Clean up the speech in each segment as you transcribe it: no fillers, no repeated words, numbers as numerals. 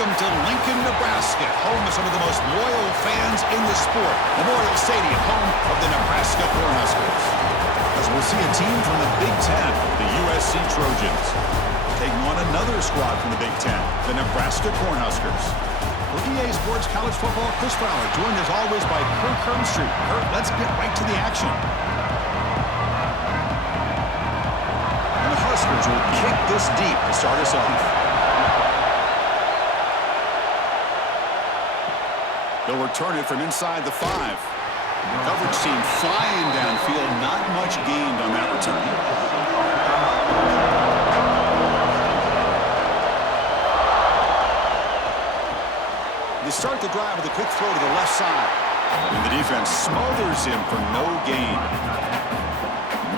Welcome to Lincoln, Nebraska, home of some of the most loyal fans in the sport. Memorial Stadium, home of the Nebraska Cornhuskers. As we'll see a team from the Big Ten, the USC Trojans, taking on another squad from the Big Ten, the Nebraska Cornhuskers. For EA Sports College Football, Chris Fowler, joined as always by Kirk Hermstreet. Kirk, let's get right to the action. And the Huskers will kick this deep to start us off. They'll return it from inside the 5. The coverage team flying downfield. Not much gained on that return. They start the drive with a quick throw to the left side. And the defense smothers him for no gain.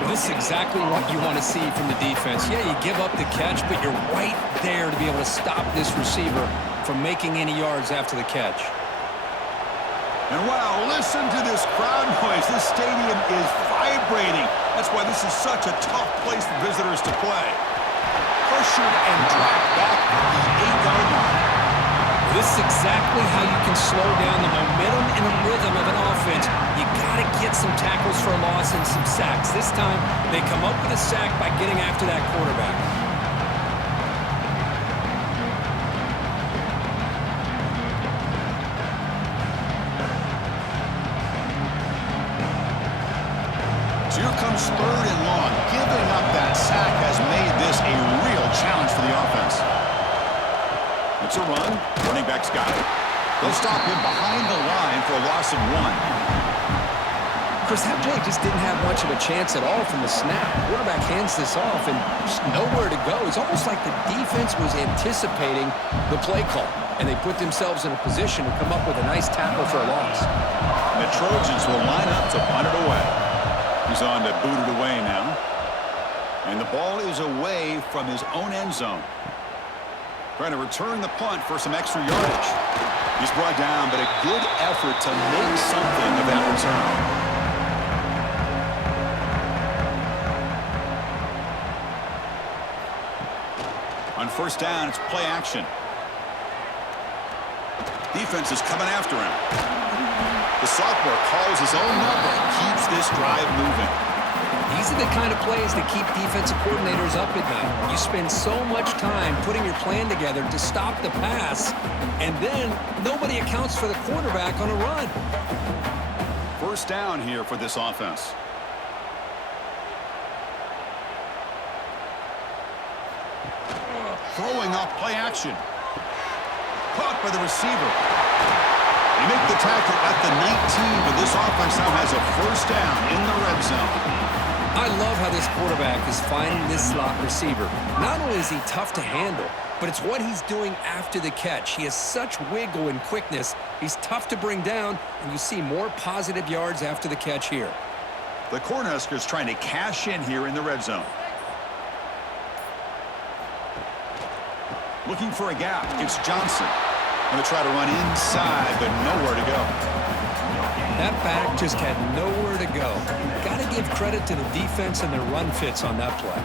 Well, this is exactly what you want to see from the defense. Yeah, you give up the catch, but you're right there to be able to stop this receiver from making any yards after the catch. And wow, listen to this crowd noise. This stadium is vibrating. That's why this is such a tough place for visitors to play. Pressured and dropped back at the 8-yard line. This is exactly how you can slow down the momentum and the rhythm of an offense. You got to get some tackles for a loss and some sacks. This time, they come up with a sack by getting after that quarterback. Comes 3rd and long. Giving up that sack has made this a real challenge for the offense. It's a run. Running back's got it. They'll stop him behind the line for a loss of 1. Chris, that play just didn't have much of a chance at all from the snap. Quarterback hands this off and just nowhere to go. It's almost like the defense was anticipating the play call, and they put themselves in a position to come up with a nice tackle for a loss. And the Trojans will line up to punt it away. He's on to boot it away now. And the ball is away from his own end zone. Trying to return the punt for some extra yardage. He's brought down, but a good effort to make something of that return. On 1st down, it's play action. Defense is coming after him. The sophomore calls his own number and keeps this drive moving. These are the kind of plays that keep defensive coordinators up at night. You spend so much time putting your plan together to stop the pass, and then nobody accounts for the quarterback on a run. 1st down here for this offense. Throwing off play action. Caught by the receiver. They make the tackle at the 19, but this offense now has a 1st down in the red zone. I love how this quarterback is finding this slot receiver. Not only is he tough to handle, but it's what he's doing after the catch. He has such wiggle and quickness. He's tough to bring down, and you see more positive yards after the catch here. The Cornhuskers trying to cash in here in the red zone. Looking for a gap. It's Johnson. Going to try to run inside, but nowhere to go. That back just had nowhere to go. Got to give credit to the defense and their run fits on that play.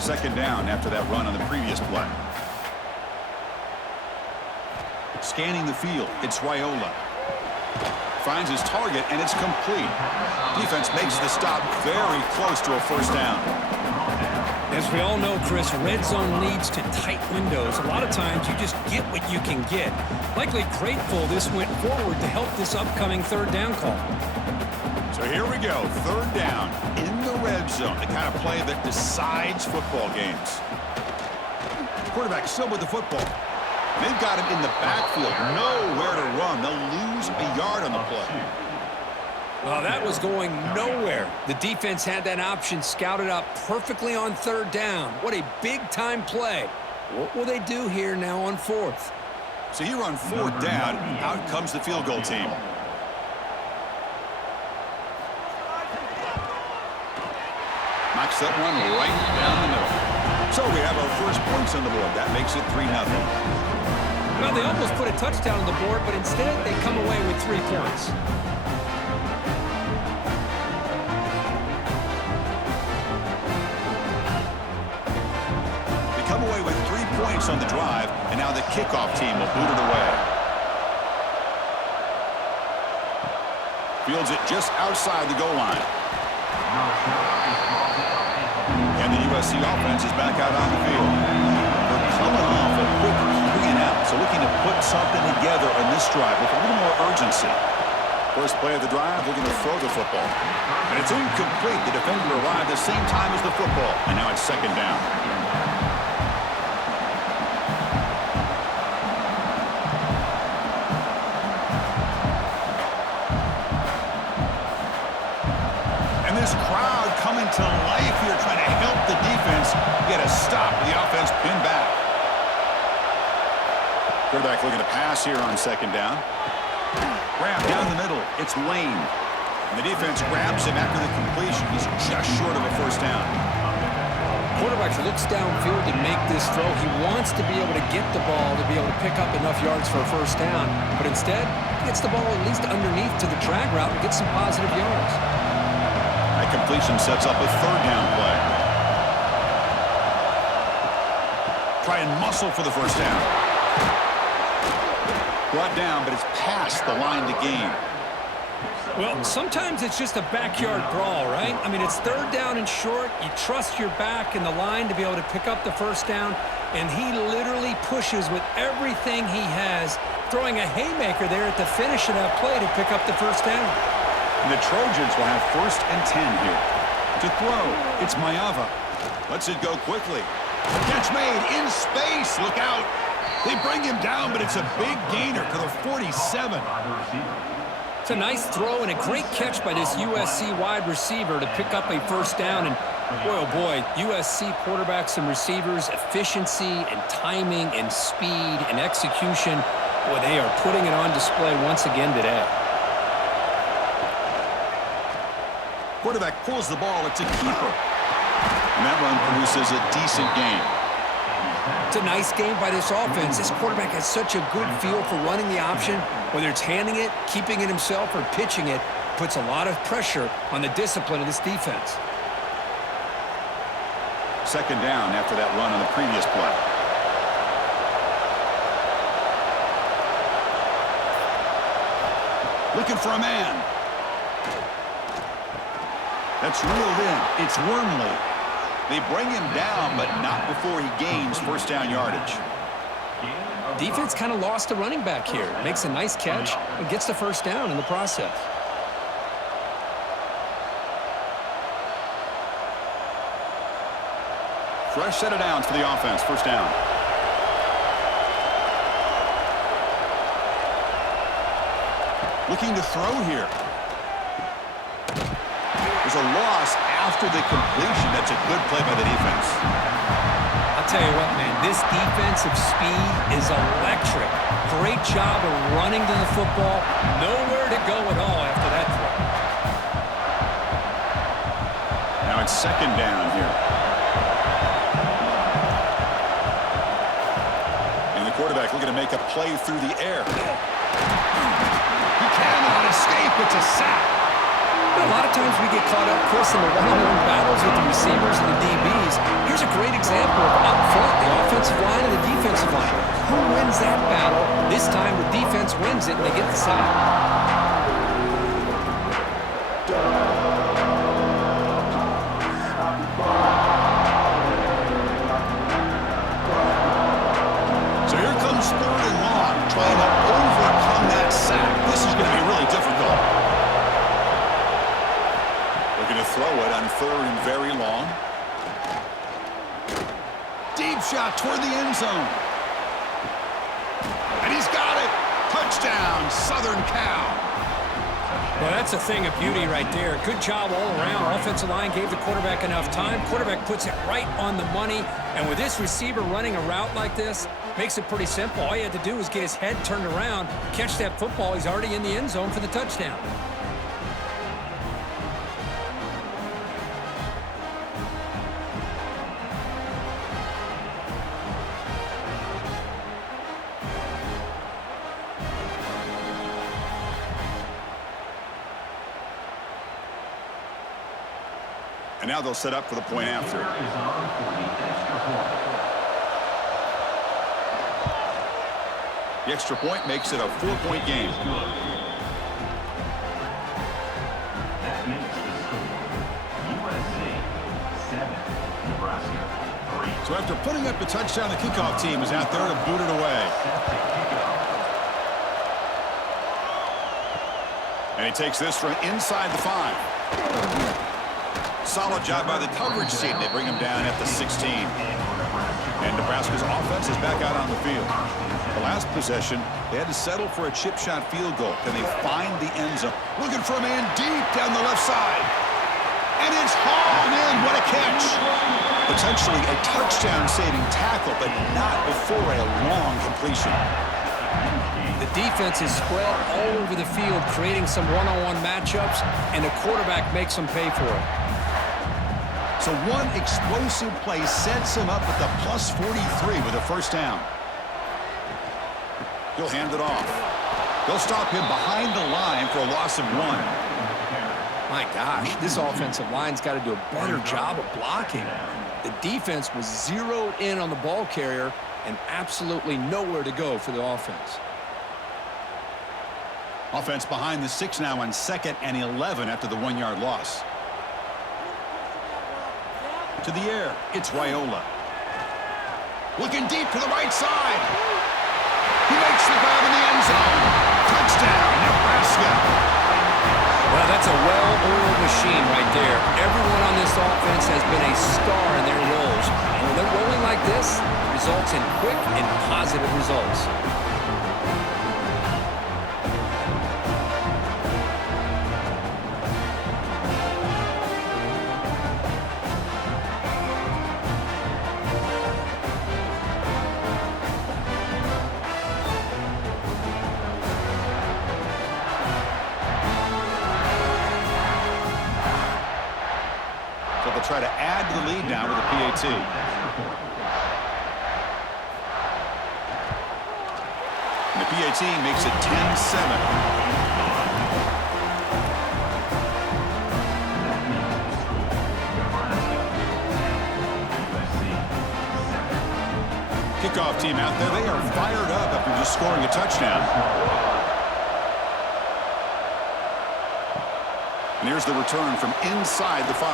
Second down after that run on the previous play. Scanning the field, it's Raiola. Finds his target, and it's complete. Defense makes the stop very close to a 1st down. As we all know, Chris, red zone leads to tight windows. A lot of times you just get what you can get. Likely grateful this went forward to help this upcoming 3rd down call. So here we go, 3rd down in the red zone, the kind of play that decides football games. Quarterback still with the football. They've got him in the backfield, nowhere to run. They'll lose a yard on the play. Well, that was going nowhere. The defense had that option scouted out perfectly on 3rd down. What a big-time play. What will they do here now on 4th? So here on 4th down, out comes the field goal team. Knocks that one right down the middle. So we have our first points on the board. That makes it 3-0. Well, they almost put a touchdown on the board, but instead they come away with 3 points. points on the drive, and now the kickoff team will boot it away. Fields it just outside the goal line. And the USC offense is back out on the field. They're coming off a quick 3-and-out, so looking to put something together on this drive with a little more urgency. First play of the drive, they're going to throw the football. And it's incomplete. The defender arrived the same time as the football. And now it's second down. And this crowd coming to life here, trying to help the defense get a stop. The offense pinned back. Quarterback looking to pass here on second down. Grab down the middle. It's Lane. And the defense grabs him after the completion. He's just short of a first down. Quarterback looks downfield to make this throw. He wants to be able to get the ball to be able to pick up enough yards for a first down. But instead, he gets the ball at least underneath to the drag route and gets some positive yards. That completion sets up a third down play. Try and muscle for the first down. Brought down, but it's past the line to gain. Well, sometimes it's just a backyard brawl, right? I mean, it's third down and short. You trust your back in the line to be able to pick up the first down, and he literally pushes with everything he has, throwing a haymaker there at the finish of that play to pick up the first down. And the Trojans will have 1st and 10 here. To throw, it's Mayava. Lets it go quickly. Catch made in space. Look out. They bring him down, but it's a big gainer to the 47. It's a nice throw and a great catch by this USC wide receiver to pick up a first down. And boy, oh boy, USC quarterbacks and receivers, efficiency and timing and speed and execution. Boy, they are putting it on display once again today. Quarterback pulls the ball. It's a keeper. And that run produces a decent gain. It's a nice game by this offense. This quarterback has such a good feel for running the option. Whether it's handing it, keeping it himself, or pitching it, puts a lot of pressure on the discipline of this defense. Second down after that run on the previous play. Looking for a man. That's reeled in. It's Wormley. They bring him down, but not before he gains first down yardage. Defense kind of lost a running back here. Makes a nice catch and gets the first down in the process. Fresh set of downs for the offense. First down. Looking to throw here. There's a loss after the completion. That's a good play by the defense. I'll tell you what, man, this defensive speed is electric. Great job of running to the football. Nowhere to go at all after that throw. Now it's second down here. And the quarterback looking to make a play through the air. He cannot escape. It's a sack. A lot of times we get caught up, Chris, in the one-on-one battles with the receivers and the DBs. Here's a great example of up front, the offensive line and the defensive line. Who wins that battle? This time the defense wins it and they get the sack. So here comes third and long, trying to overcome that sack. This is going to be really difficult. Looking to throw it on third and very long. Deep shot toward the end zone. And he's got it. Touchdown, Southern Cal. Well, that's a thing of beauty right there. Good job all around. Offensive line gave the quarterback enough time. Quarterback puts it right on the money. And with this receiver running a route like this, makes it pretty simple. All you had to do was get his head turned around, catch that football. He's already in the end zone for the touchdown. And now they'll set up for the point after. The extra point makes it a 4-point game. That makes the score USC 7, Nebraska 3. So after putting up the touchdown, the kickoff team is out there to boot it away. And he takes this from inside the 5. Solid job by the coverage team. They bring him down at the 16. And Nebraska's offense is back out on the field. The last possession, they had to settle for a chip shot field goal. Can they find the end zone? Looking for a man deep down the left side. And it's hauled in. What a catch. Potentially a touchdown-saving tackle, but not before a long completion. The defense is spread all over the field, creating some one-on-one matchups, and the quarterback makes them pay for it. So one explosive play sets him up at the plus 43 with a first down. He'll hand it off. They'll stop him behind the line for a loss of 1. My gosh, this offensive line's got to do a better job of blocking. The defense was zeroed in on the ball carrier and absolutely nowhere to go for the offense. Offense behind the 6 now on 2nd and 11 after the 1-yard loss. To the air, it's Raiola. Looking deep to the right side. He makes the grab in the end zone. Touchdown, Nebraska. Well, that's a well-oiled machine right there. Everyone on this offense has been a star in their roles. And when they're rolling like this, it results in quick and positive results. Try to add to the lead now with a PAT. And the PAT makes it 10-7. Kickoff team out there. They are fired up after just scoring a touchdown. And here's the return from inside the 5.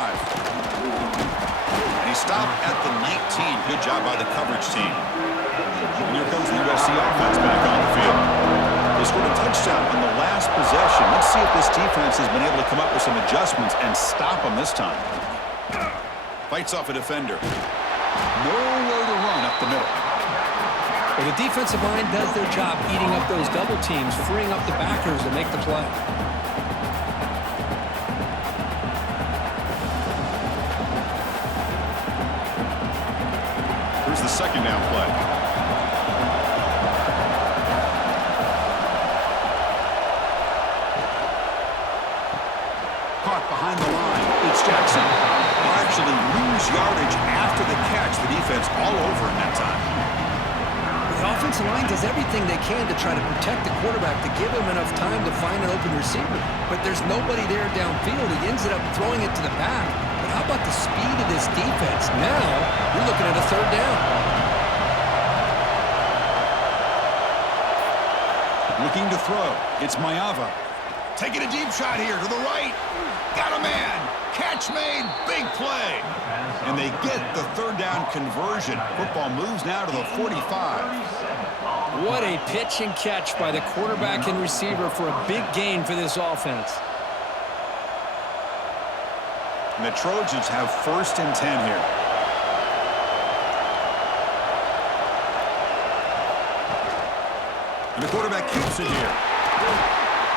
And he stopped at the 19. Good job by the coverage team. And here comes the USC offense back on the field. They scored a touchdown on the last possession. Let's see if this defense has been able to come up with some adjustments and stop them this time. Fights off a defender. Nowhere to run up the middle. Well, the defensive line does their job eating up those double teams, freeing up the backers to make the play. Here's the second down play. Caught behind the line. It's Jackson. They'll actually lose yardage after the catch. The defense all over in that time. The offensive line does everything they can to try to protect the quarterback to give him enough time to find an open receiver. But there's nobody there downfield. He ends up throwing it to the back. But how about the speed of this defense? Now you're looking at a third down. Looking to throw. It's Mayava. Taking a deep shot here to the right. Got a man. Catch made. Big play. And they get the third down conversion. Football moves now to the 45. What a pitch and catch by the quarterback and receiver for a big gain for this offense. And the Trojans have 1st and 10 here. And the quarterback keeps it here.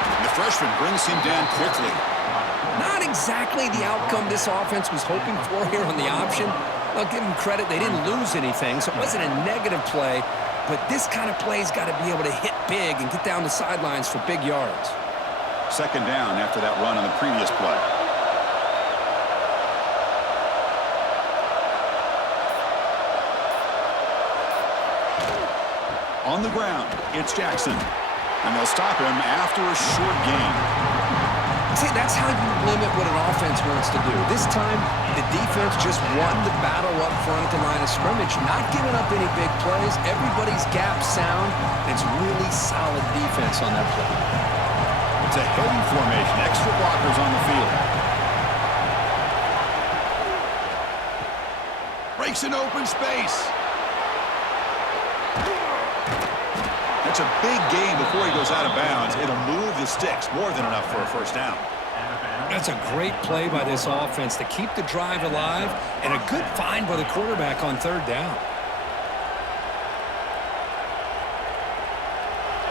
And the freshman brings him down quickly. Not exactly the outcome this offense was hoping for here on the option. I'll give them credit. They didn't lose anything, so it wasn't a negative play. But this kind of play's got to be able to hit big and get down the sidelines for big yards. Second down after that run on the previous play. On the ground, it's Jackson. And they'll stop him after a short gain. See, that's how you limit what an offense wants to do. This time, the defense just won the battle up front at the line of scrimmage, not giving up any big plays. Everybody's gap sound. It's really solid defense on that play. It's a heavy formation. Extra blockers on the field. Breaks an open space. That's a big gain before he goes out of bounds. It'll move the sticks more than enough for a first down. That's a great play by this offense to keep the drive alive, and a good find by the quarterback on third down.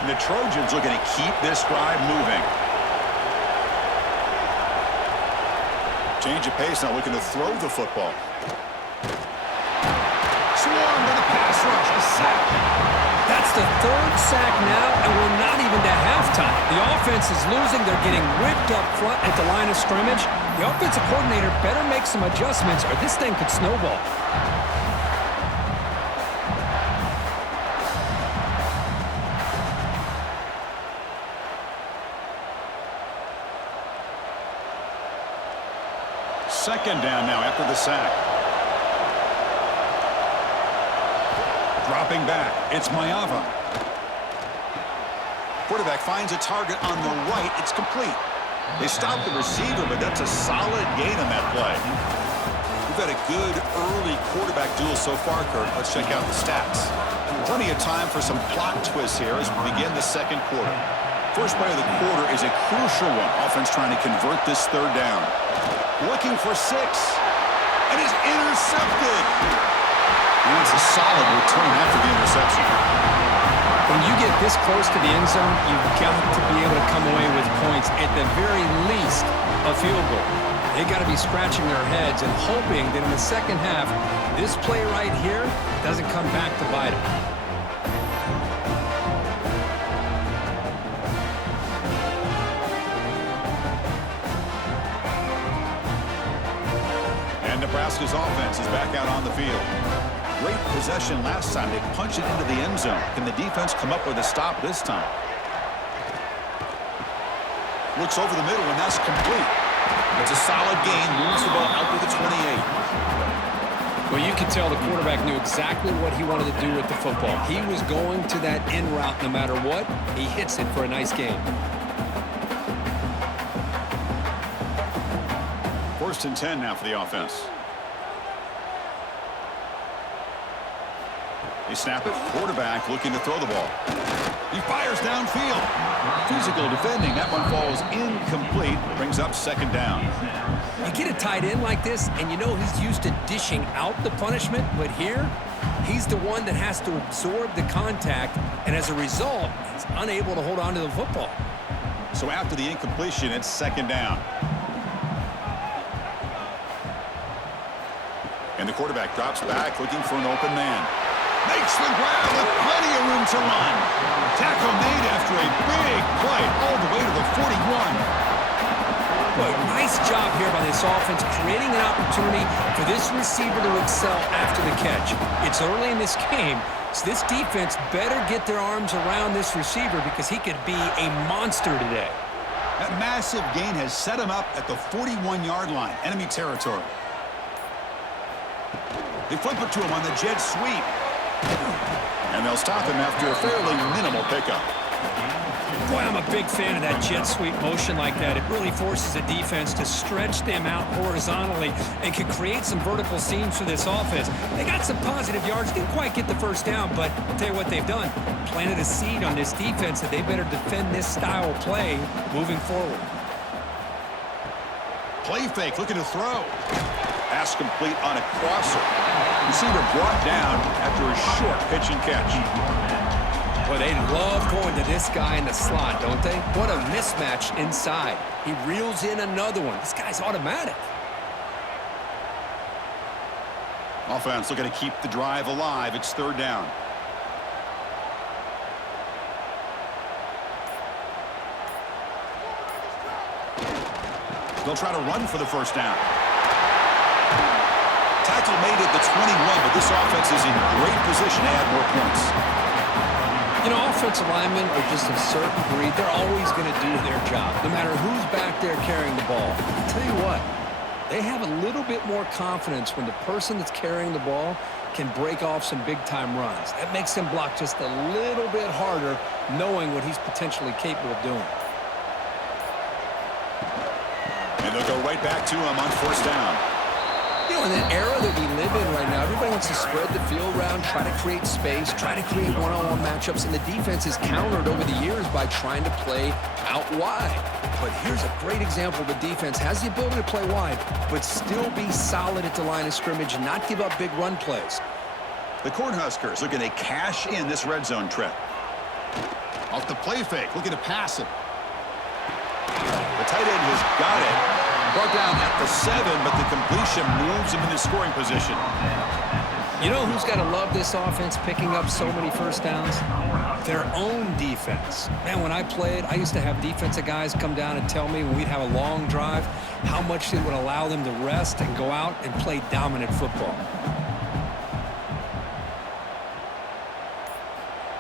And the Trojans looking to keep this drive moving. Change of pace, now looking to throw the football. Swarm to the pass rush. A sack. That's the third sack now, and we're not even to halftime. The offense is losing. They're getting ripped up front at the line of scrimmage. The offensive coordinator better make some adjustments, or this thing could snowball. Second down now after the sack. Dropping back, it's Mayava. Quarterback finds a target on the right. It's complete. They stop the receiver, but that's a solid gain on that play. We've had a good early quarterback duel so far, Kurt. Let's check out the stats. Plenty of time for some plot twists here as we begin the second quarter. First play of the quarter is a crucial one. Offense trying to convert this third down. Looking for 6. And is intercepted. And it's a solid return after the interception. When you get this close to the end zone, you've got to be able to come away with points, at the very least, a field goal. They got to be scratching their heads and hoping that in the second half, this play right here doesn't come back to bite them. And Nebraska's offense is back out on the field. Great possession last time. They punched it into the end zone. Can the defense come up with a stop this time? Looks over the middle, and that's complete. It's a solid gain. Moves the ball out to the 28. Well, you can tell the quarterback knew exactly what he wanted to do with the football. He was going to that in route no matter what. He hits it for a nice gain. First and 10 now for the offense. They snap it. Quarterback looking to throw the ball. He fires downfield. Physical defending. That one falls incomplete. Brings up second down. You get a tight end like this, and you know he's used to dishing out the punishment, but here, he's the one that has to absorb the contact, and as a result, he's unable to hold on to the football. So after the incompletion, it's second down. And the quarterback drops back, looking for an open man. Makes the grab with plenty of room to run. Tackle made after a big play all the way to the 41. Boy, nice job here by this offense, creating an opportunity for this receiver to excel after the catch. It's early in this game, so this defense better get their arms around this receiver because he could be a monster today. That massive gain has set him up at the 41-yard line, enemy territory. They flip it to him on the jet sweep. And they'll stop him after a fairly minimal pickup. Boy, I'm a big fan of that jet sweep motion like that. It really forces a defense to stretch them out horizontally and can create some vertical seams for this offense. They got some positive yards. Didn't quite get the first down, but I'll tell you what they've done. Planted a seed on this defense that they better defend this style of play moving forward. Play fake, looking to throw. Pass complete on a crosser. Receiver brought down after a short pitch and catch. Well, they love going to this guy in the slot, don't they? What a mismatch inside. He reels in another one. This guy's automatic. Offense looking to keep the drive alive. It's third down. They'll try to run for the first down. Tackle made at the 21, but this offense is in great position to add more points. You know, offensive linemen are just a certain breed. They're always going to do their job, no matter who's back there carrying the ball. I'll tell you what, they have a little bit more confidence when the person that's carrying the ball can break off some big-time runs. That makes him block just a little bit harder, knowing what he's potentially capable of doing. And they'll go right back to him on first down. You know, in the era that we live in right now, everybody wants to spread the field around, try to create space, try to create one-on-one matchups, and the defense is countered over the years by trying to play out wide. But here's a great example. The defense has the ability to play wide, but still be solid at the line of scrimmage and not give up big run plays. The Cornhuskers looking to cash in this red zone trip. Off the play fake, looking to pass it. The tight end has got it. Brought down at the 7, but the completion moves him into scoring position. You know who's got to love this offense picking up so many first downs? Their own defense. Man, when I played, I used to have defensive guys come down and tell me when we'd have a long drive how much it would allow them to rest and go out and play dominant football.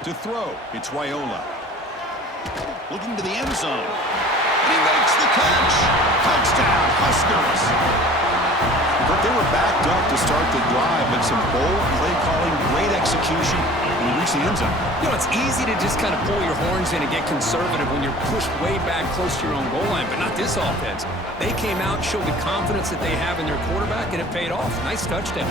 To throw, it's Raiola. Looking to the end zone. He makes the catch. Touchdown, Huskers. But they were backed up to start the drive, but some bold play calling, great execution, and we reach the end zone. You know, it's easy to just kind of pull your horns in and get conservative when you're pushed way back close to your own goal line, but not this offense. They came out and showed the confidence that they have in their quarterback, and it paid off. Nice touchdown.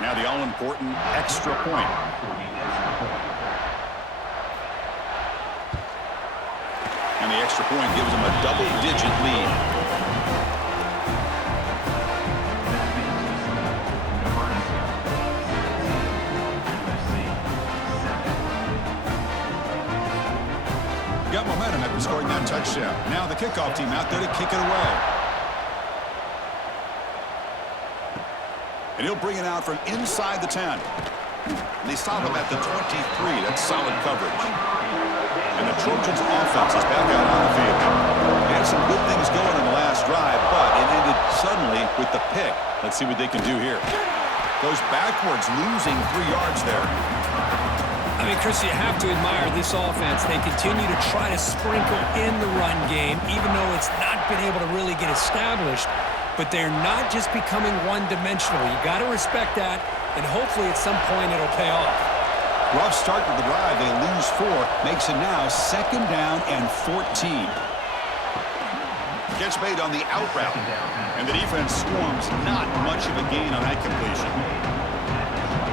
Now the all-important extra point. And the extra point gives them a double-digit lead. Got momentum after scoring that touchdown. Now the kickoff team out there to kick it away. And he'll bring it out from inside the 10. And they stop him at the 23. That's solid coverage. And the Trojans' offense is back out on the field. They had some good things going in the last drive, but it ended suddenly with the pick. Let's see what they can do here. Goes backwards, losing 3 yards there. I mean, Chris, you have to admire this offense. They continue to try to sprinkle in the run game, even though it's not been able to really get established. But they're not just becoming one-dimensional. You got to respect that, and hopefully at some point it'll pay off. Rough start to the drive. They lose 4. Makes it now 2nd down and 14. Catch made on the out route. And the defense swarms. Not much of a gain on that completion.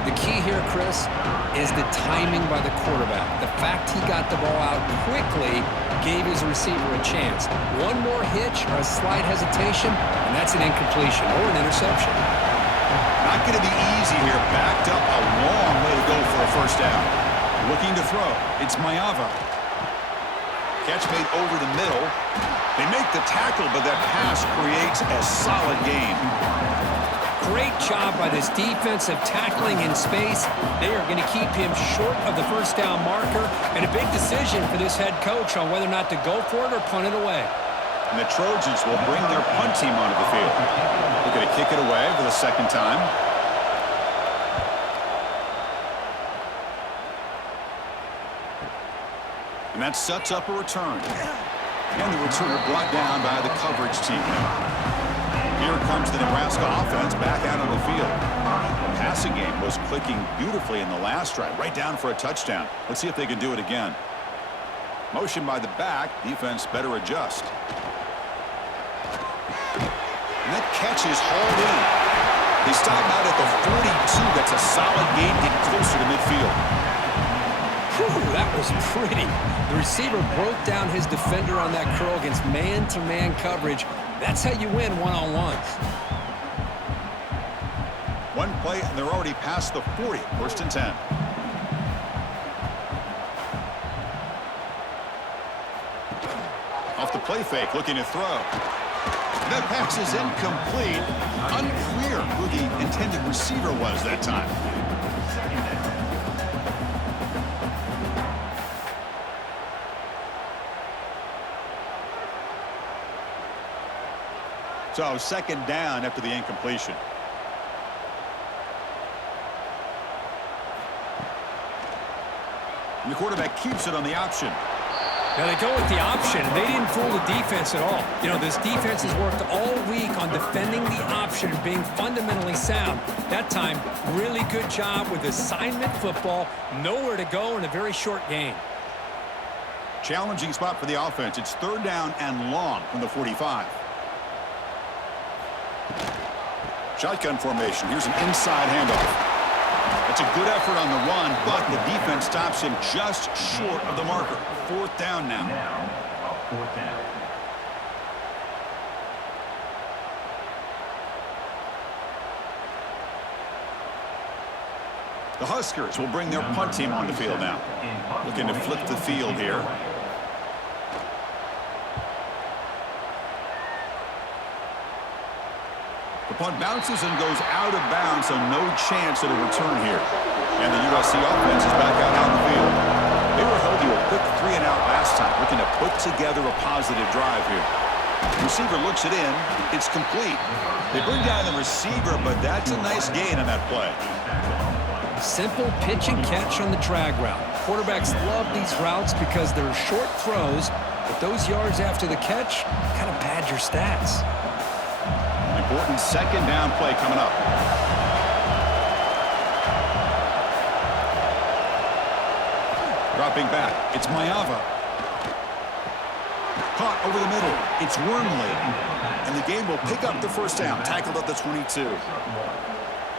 The key here, Chris, is the timing by the quarterback. The fact he got the ball out quickly gave his receiver a chance. One more hitch or a slight hesitation, and that's an incompletion or an interception. Not going to be easy here. Backed up a long way to go for a first down. Looking to throw. It's Mayava. Catch made over the middle. They make the tackle, but that pass creates a solid gain. Great job by this defensive tackling in space. They are going to keep him short of the first down marker, and a big decision for this head coach on whether or not to go for it or punt it away. And the Trojans will bring their punt team onto the field. Looking to kick it away for the 2nd time. And that sets up a return. And the returner brought down by the coverage team. Here comes the Nebraska offense back out on the field. The passing game was clicking beautifully in the last drive, right down for a touchdown. Let's see if they can do it again. Motion by the back. Defense better adjust. And that catch is hauled in. They stop out at the 42. That's a solid gain, getting closer to midfield. Whew, that was pretty. The receiver broke down his defender on that curl against man-to-man coverage. That's how you win one-on-ones. One play, and they're already past the 40. 1st and 10. Off the play fake, looking to throw. That pass is incomplete. Unclear who the intended receiver was that time. So second down after the incompletion. And the quarterback keeps it on the option. Now they go with the option, and they didn't fool the defense at all. You know, this defense has worked all week on defending the option and being fundamentally sound. That time, really good job with assignment football. Nowhere to go in a very short game. Challenging spot for the offense. It's third down and long from the 45. Shotgun formation. Here's an inside handoff. It's a good effort on the run, but the defense stops him just short of the marker. Fourth down now. Now, a fourth down. The Huskers will bring their punt team on the field now. Looking to flip the field here. The punt bounces and goes out of bounds, so no chance at a return here. And the USC offense is back out on the field. They were held to a quick 3-and-out last time, looking to put together a positive drive here. The receiver looks it in. It's complete. They bring down the receiver, but that's a nice gain on that play. Simple pitch and catch on the drag route. Quarterbacks love these routes because they're short throws, but those yards after the catch kind of pad your stats. Important second down play coming up. Dropping back. It's Mayava. Caught over the middle. It's Wormley. And the game will pick up the first down. Tackled at the 22.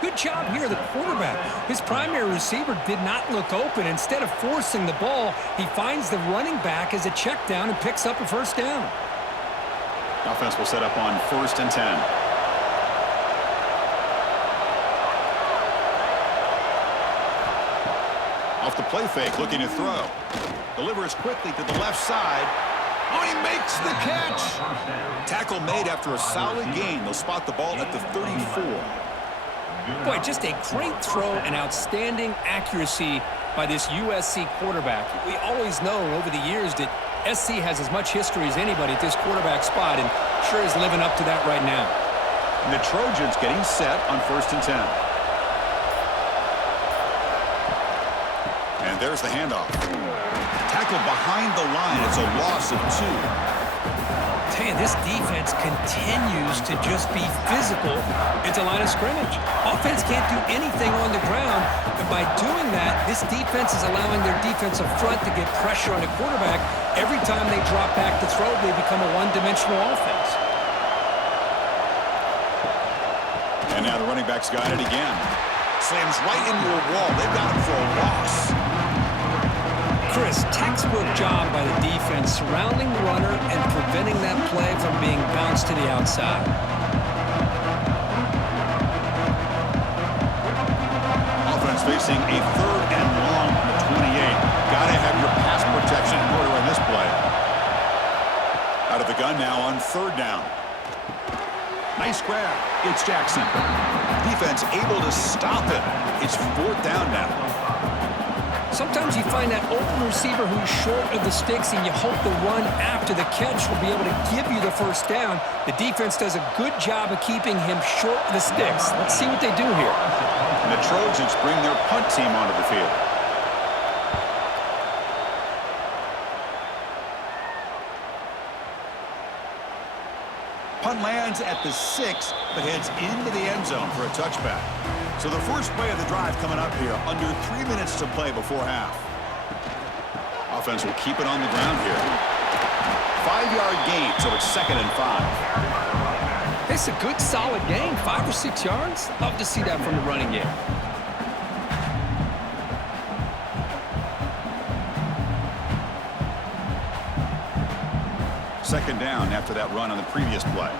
Good job here, the quarterback. His primary receiver did not look open. Instead of forcing the ball, he finds the running back as a check down and picks up a first down. Offense will set up on 1st and 10. Off the play fake, looking to throw. Delivers quickly to the left side. Oh, he makes the catch. Tackle made after a solid gain. They'll spot the ball at the 34. Boy, just a great throw and outstanding accuracy by this USC quarterback. We always know over the years that SC has as much history as anybody at this quarterback spot, and sure is living up to that right now. And the Trojans getting set on 1st and 10. And there's the handoff. Tackle behind the line. It's a loss of 2. Man, this defense continues to just be physical into line of scrimmage. Offense can't do anything on the ground, and by doing that, this defense is allowing their defensive front to get pressure on the quarterback. Every time they drop back to throw, they become a one-dimensional offense. And now the running back's got it again. Slams right into a wall. They've got him for a loss. Chris, textbook job by the defense surrounding the runner and preventing that play from being bounced to the outside. Offense facing a 3rd and long from the 28. Got to have your pass protection in order on this play. Out of the gun now on 3rd down. Nice grab. It's Jackson. Defense able to stop it. It's 4th down now. Sometimes you find that open receiver who's short of the sticks, and you hope the run after the catch will be able to give you the first down. The defense does a good job of keeping him short of the sticks. Let's see what they do here. And the Trojans bring their punt team onto the field. Punt lands at the 6, but heads into the end zone for a touchback. So the first play of the drive coming up here, under 3 minutes to play before half. Offense will keep it on the ground here. 5-yard gain, so it's 2nd and 5. It's a good, solid gain, 5 or 6 yards. Love to see that from the running game. Second down after that run on the previous play.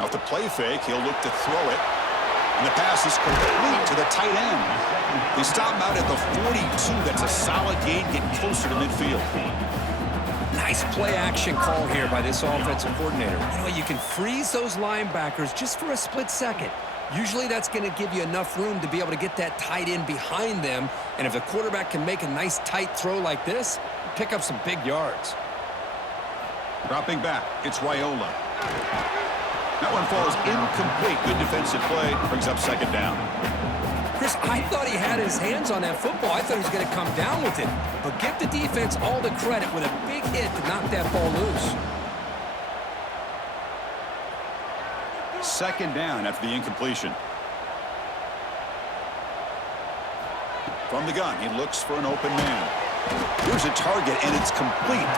Off the play fake, he'll look to throw it. And the pass is complete to the tight end. They stop him out at the 42. That's a solid gain, getting closer to midfield. Nice play-action call here by this offensive coordinator. You know, you can freeze those linebackers just for a split second. Usually that's going to give you enough room to be able to get that tight end behind them. And if the quarterback can make a nice tight throw like this, pick up some big yards. Dropping back, it's Raiola. That one falls incomplete. Good defensive play. Brings up second down. Chris, I thought he had his hands on that football. I thought he was going to come down with it. But give the defense all the credit with a big hit to knock that ball loose. Second down after the incompletion. From the gun, he looks for an open man. Here's a target, and it's complete.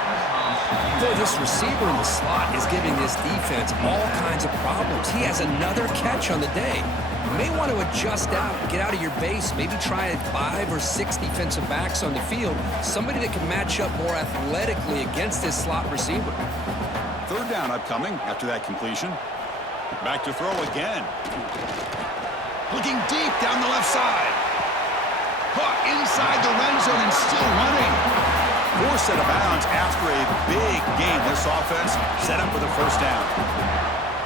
Boy, this receiver in the slot is giving this defense all kinds of problems. He has another catch on the day. You may want to adjust out, get out of your base, maybe try 5 or 6 defensive backs on the field, somebody that can match up more athletically against this slot receiver. Third down upcoming after that completion. Back to throw again. Looking deep down the left side. Caught inside the red zone and still running. Forced out of bounds after a big gain. This offense set up with a first down.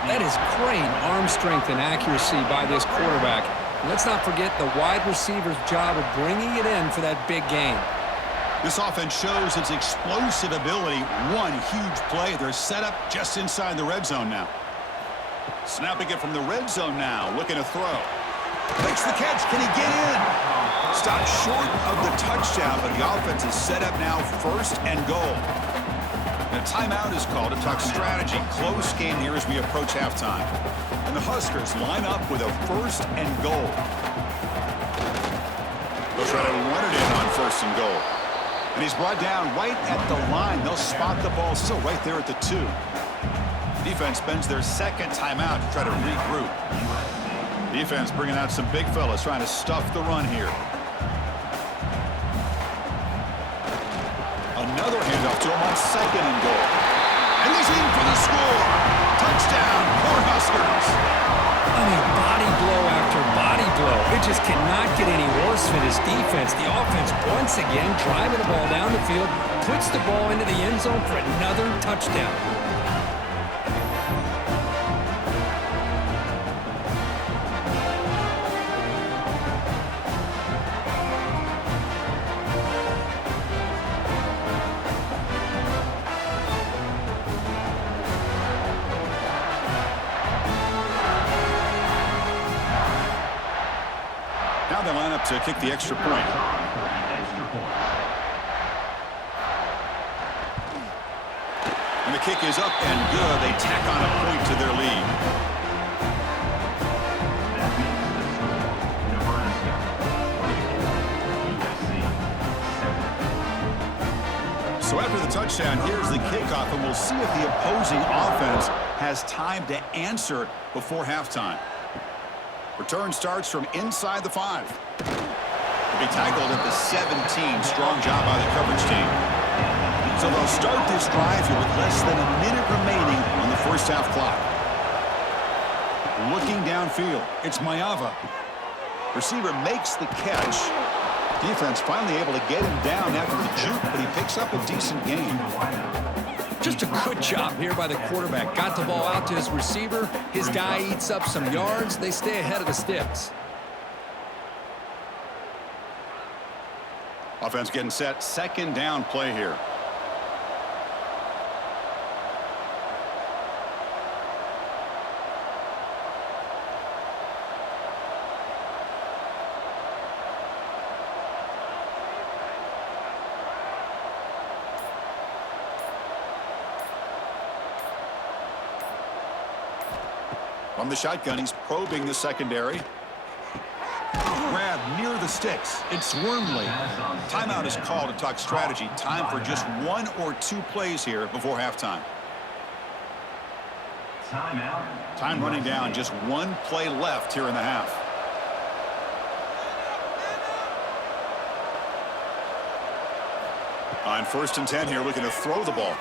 That is great arm strength and accuracy by this quarterback. Let's not forget the wide receiver's job of bringing it in for that big gain. This offense shows its explosive ability. One huge play. They're set up just inside the red zone now. Snapping it from the red zone now. Looking to throw. Makes the catch. Can he get in? Stopped short of the touchdown, but the offense is set up now first and goal. And a timeout is called to talk strategy. Close game here as we approach halftime. And the Huskers line up with a first and goal. They'll try to run it in on first and goal. And he's brought down right at the line. They'll spot the ball still right there at the 2. Defense spends their second timeout to try to regroup. Defense bringing out some big fellas trying to stuff the run here. Another handoff to him on second and goal. And he's in for the score. Touchdown, Cornhuskers. I mean, body blow after body blow. It just cannot get any worse for this defense. The offense, once again, driving the ball down the field, puts the ball into the end zone for another touchdown. Now they line up to kick the extra point. And the kick is up and good. They tack on a point to their lead. So after the touchdown, here's the kickoff, and we'll see if the opposing offense has time to answer before halftime. Return starts from inside the 5. He'll be tackled at the 17. Strong job by the coverage team. So they'll start this drive here with less than a minute remaining on the first half clock. Looking downfield, it's Maeva. Receiver makes the catch. Defense finally able to get him down after the juke, but he picks up a decent gain. Just a good job here by the quarterback. Got the ball out to his receiver. His guy eats up some yards. They stay ahead of the sticks. Offense getting set. Second down play here. From the shotgun, he's probing the secondary. Grab near the sticks. It's Wormley. Timeout is called to talk strategy. Time for just 1 or 2 plays here before halftime. Time running down. Just 1 play left here in the half. On first and 10 here, looking to throw the ball.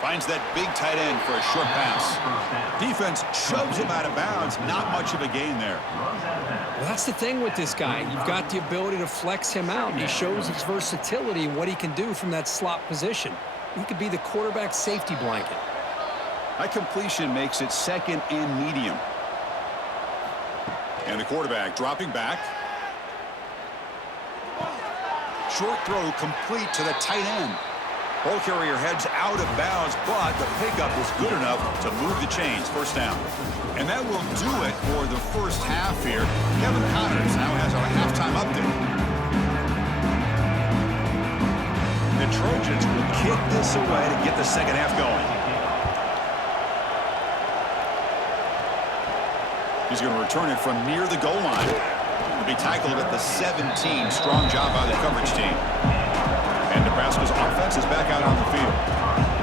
Finds that big tight end for a short pass. Defense shoves him out of bounds. Not much of a gain there. Well, that's the thing with this guy. You've got the ability to flex him out. He shows his versatility and what he can do from that slot position. He could be the quarterback safety blanket. That completion makes it second and medium. And the quarterback dropping back. Short throw complete to the tight end. Ball carrier heads out of bounds, but the pickup is good enough to move the chains. First down. And that will do it for the first half here. Kevin Connors now has our halftime update. The Trojans will kick this away to get the second half going. He's going to return it from near the goal line. He'll be tackled at the 17. Strong job by the coverage team. And Nebraska's offense is back out on the field.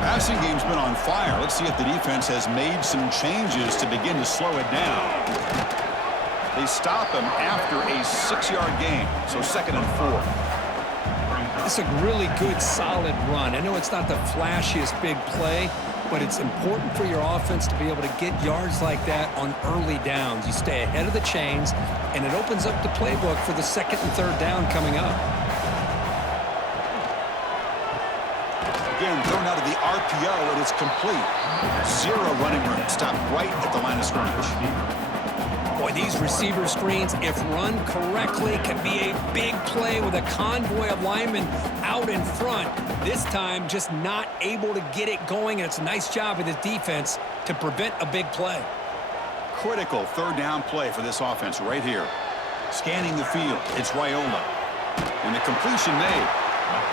Passing game's been on fire. Let's see if the defense has made some changes to begin to slow it down. They stop him after a 6-yard gain, so 2nd and 4. It's a really good, solid run. I know it's not the flashiest big play, but it's important for your offense to be able to get yards like that on early downs. You stay ahead of the chains, and it opens up the playbook for the 2nd and 3rd down coming up. Again, thrown out of the RPO, and it's complete. 0 running room. Stopped right at the line of scrimmage. Boy, these receiver screens, if run correctly, can be a big play with a convoy of linemen out in front. This time, just not able to get it going, and it's a nice job of the defense to prevent a big play. Critical 3rd down play for this offense right here. Scanning the field, it's Raiola. And the completion made.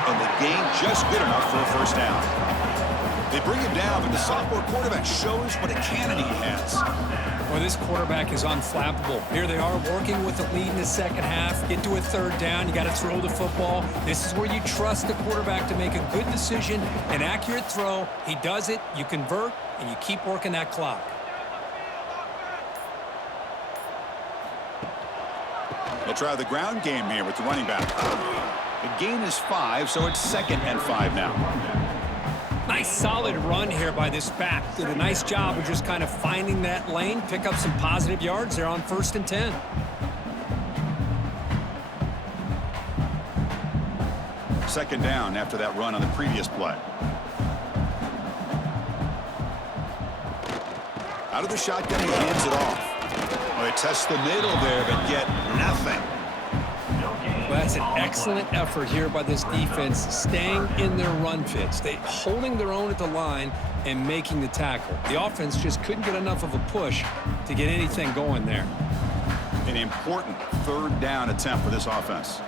And the gain just good enough for a first down. They bring him down, but the sophomore quarterback shows what a cannon he has. Well, this quarterback is unflappable. Here they are working with the lead in the 2nd half. Get to a 3rd down. You got to throw the football. This is where you trust the quarterback to make a good decision, an accurate throw. He does it, you convert, and you keep working that clock. They'll try the ground game here with the running back. The gain is 5, so it's 2nd and 5 now. Nice solid run here by this back. Did a nice job of just kind of finding that lane, pick up some positive yards there on 1st and 10. Second down after that run on the previous play. Out of the shotgun, he hands it off. Well, they test the middle there, but get nothing. Well, that's an excellent effort here by this defense, staying in their run fits. They holding their own at the line and making the tackle. The offense just couldn't get enough of a push to get anything going there. An important 3rd down attempt for this offense.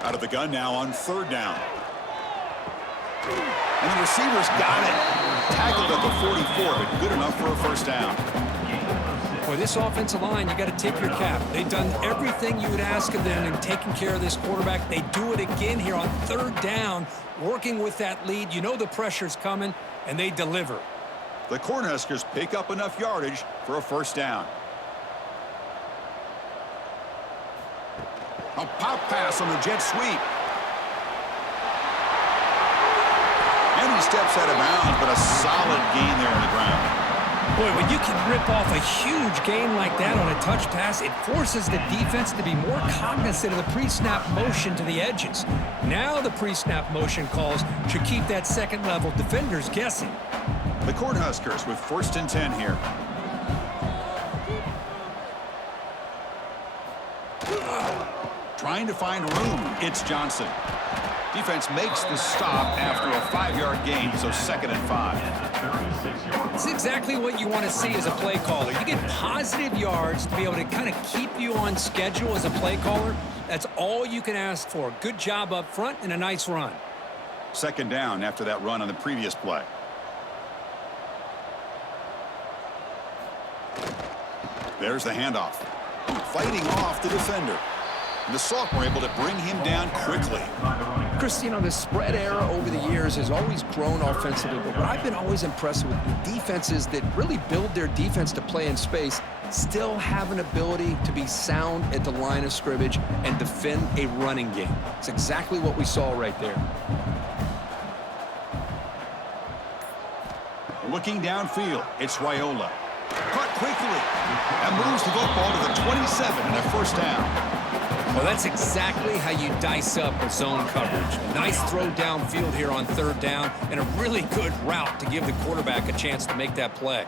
Out of the gun now on 3rd down. And the receivers got it. Tackled at the 44, but good enough for a first down. Boy, this offensive line, you got to tip your cap. They've done everything you would ask of them in taking care of this quarterback. They do it again here on 3rd down, working with that lead. You know the pressure's coming, and they deliver. The Cornhuskers pick up enough yardage for a first down. A pop pass on the jet sweep. And he steps out of bounds, but a solid gain there on the ground. Boy, when you can rip off a huge gain like that on a touch pass, it forces the defense to be more cognizant of the pre-snap motion to the edges. Now the pre-snap motion calls should keep that 2nd-level defenders guessing. The Cornhuskers with 1st and 10 here. Trying to find room. It's Johnson. Defense makes the stop after a 5-yard gain, so 2nd and 5. It's exactly what you want to see as a play caller. You get positive yards to be able to kind of keep you on schedule as a play caller. That's all you can ask for. Good job up front and a nice run. 2nd down after that run on the previous play. There's the handoff. Fighting off the defender. And the sophomore able to bring him down quickly. Chris, you know, the spread era over the years has always grown offensively, but what I've been always impressed with the defenses that really build their defense to play in space still have an ability to be sound at the line of scrimmage and defend a running game. It's exactly what we saw right there. Looking downfield, it's Raiola. Caught quickly. And moves the football to the 27 and a first down. Well, that's exactly how you dice up a zone coverage. Nice throw downfield here on third down, and a really good route to give the quarterback a chance to make that play.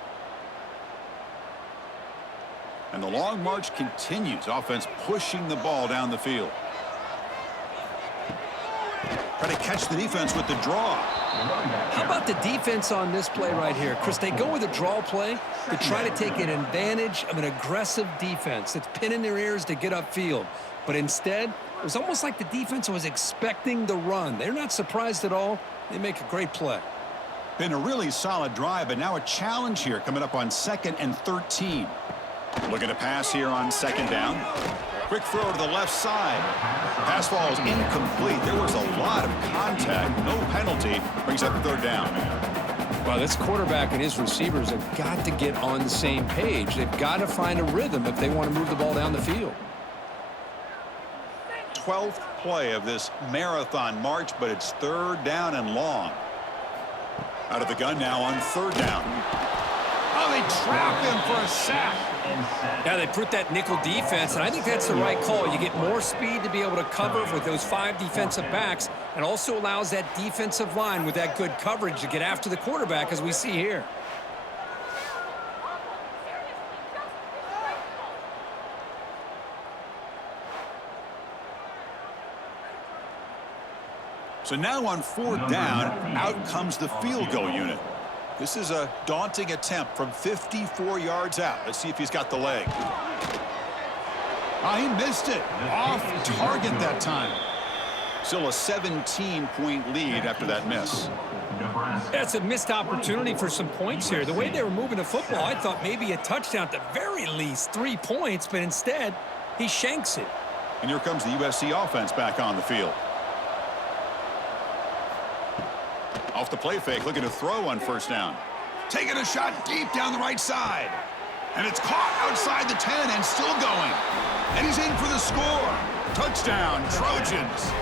And the long march continues. Offense pushing the ball down the field. Try to catch the defense with the draw. How about the defense on this play right here? Chris, they go with a draw play to try to take an advantage of an aggressive defense that's pinning their ears to get upfield. But instead, it was almost like the defense was expecting the run. They're not surprised at all. They make a great play. Been a really solid drive, but now a challenge here coming up on 2nd and 13. Looking to pass here on 2nd down. Quick throw to the left side. Pass ball is incomplete. There was a lot of contact. No penalty. Brings up 3rd down. Well, this quarterback and his receivers have got to get on the same page. They've got to find a rhythm if they want to move the ball down the field. 12th play of this marathon march, but it's 3rd down and long. Out of the gun now on 3rd down. Oh, they trap him for a sack. Yeah, they put that nickel defense, and I think that's the right call. You get more speed to be able to cover with those 5 defensive backs, and also allows that defensive line with that good coverage to get after the quarterback, as we see here. So now on 4th down, out comes the field goal unit. This is a daunting attempt from 54 yards out. Let's see if he's got the leg. Oh, he missed it. Off target that time. Still a 17-point lead after that miss. That's a missed opportunity for some points here. The way they were moving the football, I thought maybe a touchdown at the very least, 3 points, but instead, he shanks it. And here comes the USC offense back on the field. Off the play fake, looking to throw on 1st down. Taking a shot deep down the right side. And it's caught outside the 10 and still going. And he's in for the score. Touchdown, Trojans.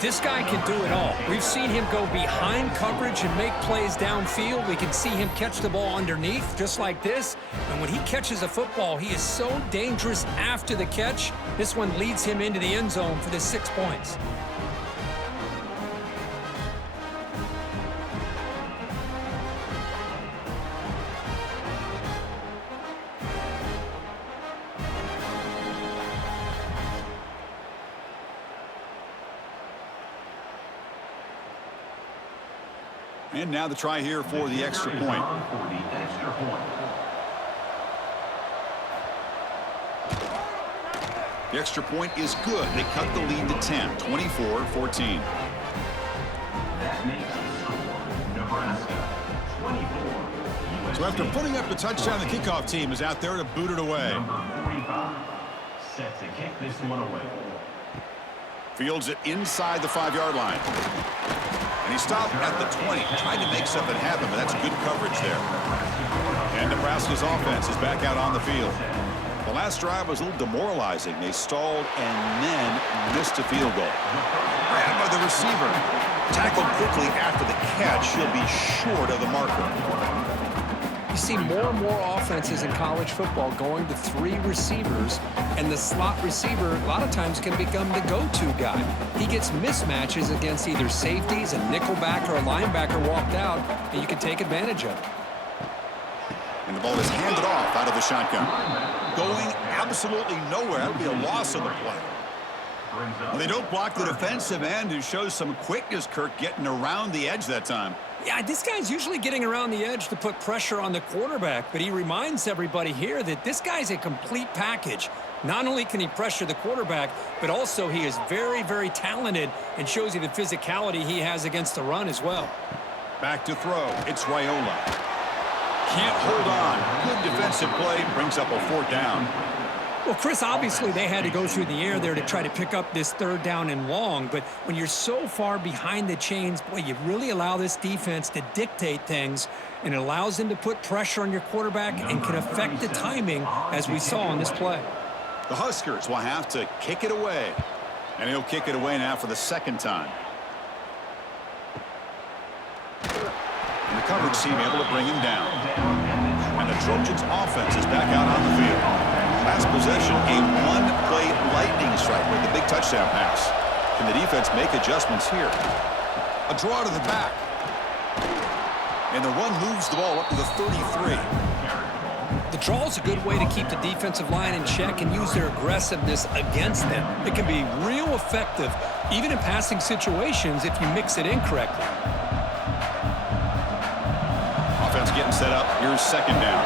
This guy can do it all. We've seen him go behind coverage and make plays downfield. We can see him catch the ball underneath, just like this. And when he catches a football, he is so dangerous after the catch. This one leads him into the end zone for the 6 points. And now the try here for the extra point. The extra point is good. They cut the lead to 10, 24-14. That makes the score Nebraska 24. So after putting up the touchdown, the kickoff team is out there to boot it away. Number 45 set to kick this one away. Fields it inside the 5-yard line. And he stopped at the 20, trying to make something happen, but that's good coverage there. And Nebraska's offense is back out on the field. The last drive was a little demoralizing. They stalled and then missed a field goal. Grabbed by the receiver. Tackled quickly after the catch. He'll be short of the marker. You see more and more offenses in college football going to 3 receivers, and the slot receiver a lot of times can become the go-to guy. He gets mismatches against either safeties, a nickelback, or a linebacker walked out, and you can take advantage of it. And the ball is handed off out of the shotgun. Going absolutely nowhere. That'll be a loss of the play. Well, they don't block the defensive end, who shows some quickness, Kirk, getting around the edge that time. Yeah, this guy's usually getting around the edge to put pressure on the quarterback, but he reminds everybody here that this guy's a complete package. Not only can he pressure the quarterback, but also he is very, very talented and shows you the physicality he has against the run as well. Back to throw. It's Raiola. Can't hold on. Good defensive play. Brings up a 4th down. Well, Chris, obviously they had to go through the air there to try to pick up this 3rd down and long, but when you're so far behind the chains, boy, you really allow this defense to dictate things, and it allows them to put pressure on your quarterback and can affect the timing, as we saw on this play. The Huskers will have to kick it away, and he'll kick it away now for the 2nd time. And the coverage team able to bring him down. And the Trojans' offense is back out on the field. Last possession, a one-play lightning strike with the big touchdown pass. Can the defense make adjustments here? A draw to the back. And the run moves the ball up to the 33. The draw is a good way to keep the defensive line in check and use their aggressiveness against them. It can be real effective, even in passing situations, if you mix it in correctly. Offense getting set up. Here's second down.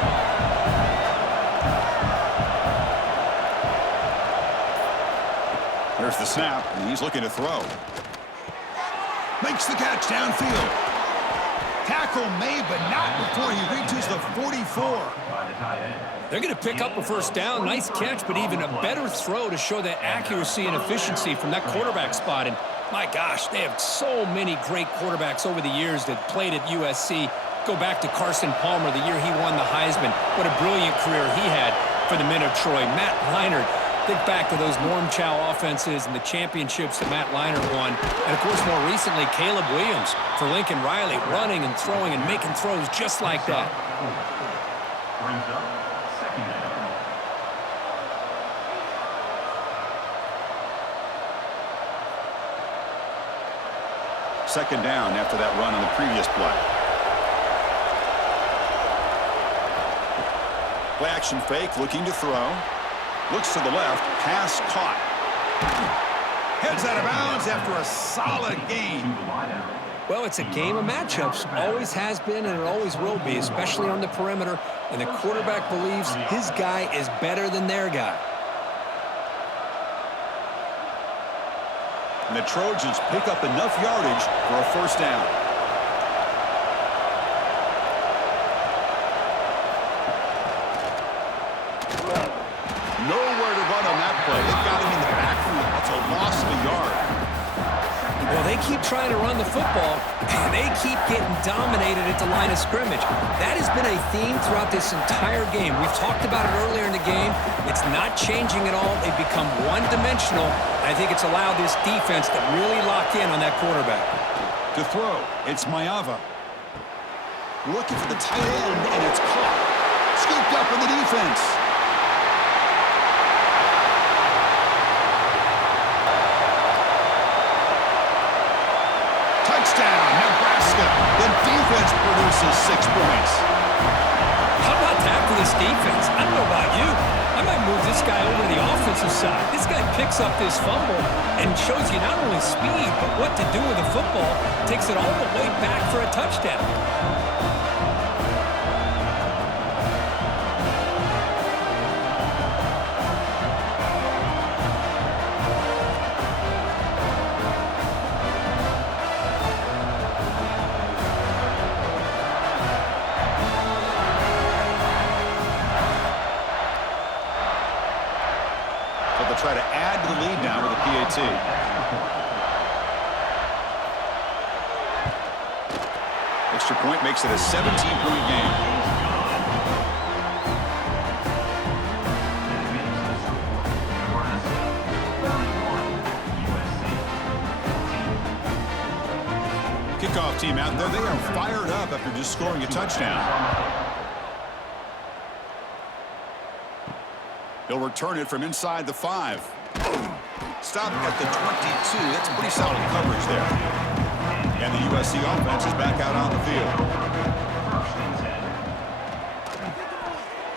There's the snap, and he's looking to throw. Makes the catch downfield. Tackle made, but not before he reaches the 44. They're going to pick up a first down. Nice catch, but even a better throw to show that accuracy and efficiency from that quarterback spot. And my gosh, they have so many great quarterbacks over the years that played at USC. Go back to Carson Palmer, the year he won the Heisman. What a brilliant career he had for the men of Troy. Matt Leinart. Think back to those Norm Chow offenses and the championships that Matt Leinart won. And, of course, more recently, Caleb Williams for Lincoln Riley, running and throwing and making throws just like that. Brings up second down. Second down after that run on the previous play. Play action fake, looking to throw. Looks to the left, pass caught. Heads out of bounds after a solid gain. Well, it's a game of matchups. Always has been and it always will be, especially on the perimeter. And the quarterback believes his guy is better than their guy. And the Trojans pick up enough yardage for a first down. Nowhere to run on that play. They got him in the backfield. That's a loss of a yard. Well, they keep trying to run the football, and they keep getting dominated at the line of scrimmage. That has been a theme throughout this entire game. We've talked about it earlier in the game. It's not changing at all. They've become one-dimensional. I think it's allowed this defense to really lock in on that quarterback. To throw, it's Mayava. Looking for the tight end, and it's caught. Scooped up in the defense. Touchdown, Nebraska. The defense produces 6 points. How about that for this defense? I don't know about you. I might move this guy over to the offensive side. This guy picks up this fumble and shows you not only speed, but what to do with the football. Takes it all the way back for a touchdown. Try to add to the lead now with a PAT. Extra point makes it a 17-point game. Kickoff team out there. They are fired up after just scoring a touchdown. He'll return it from inside the 5. Stop at the 22. That's pretty solid coverage there. And the USC offense is back out on the field.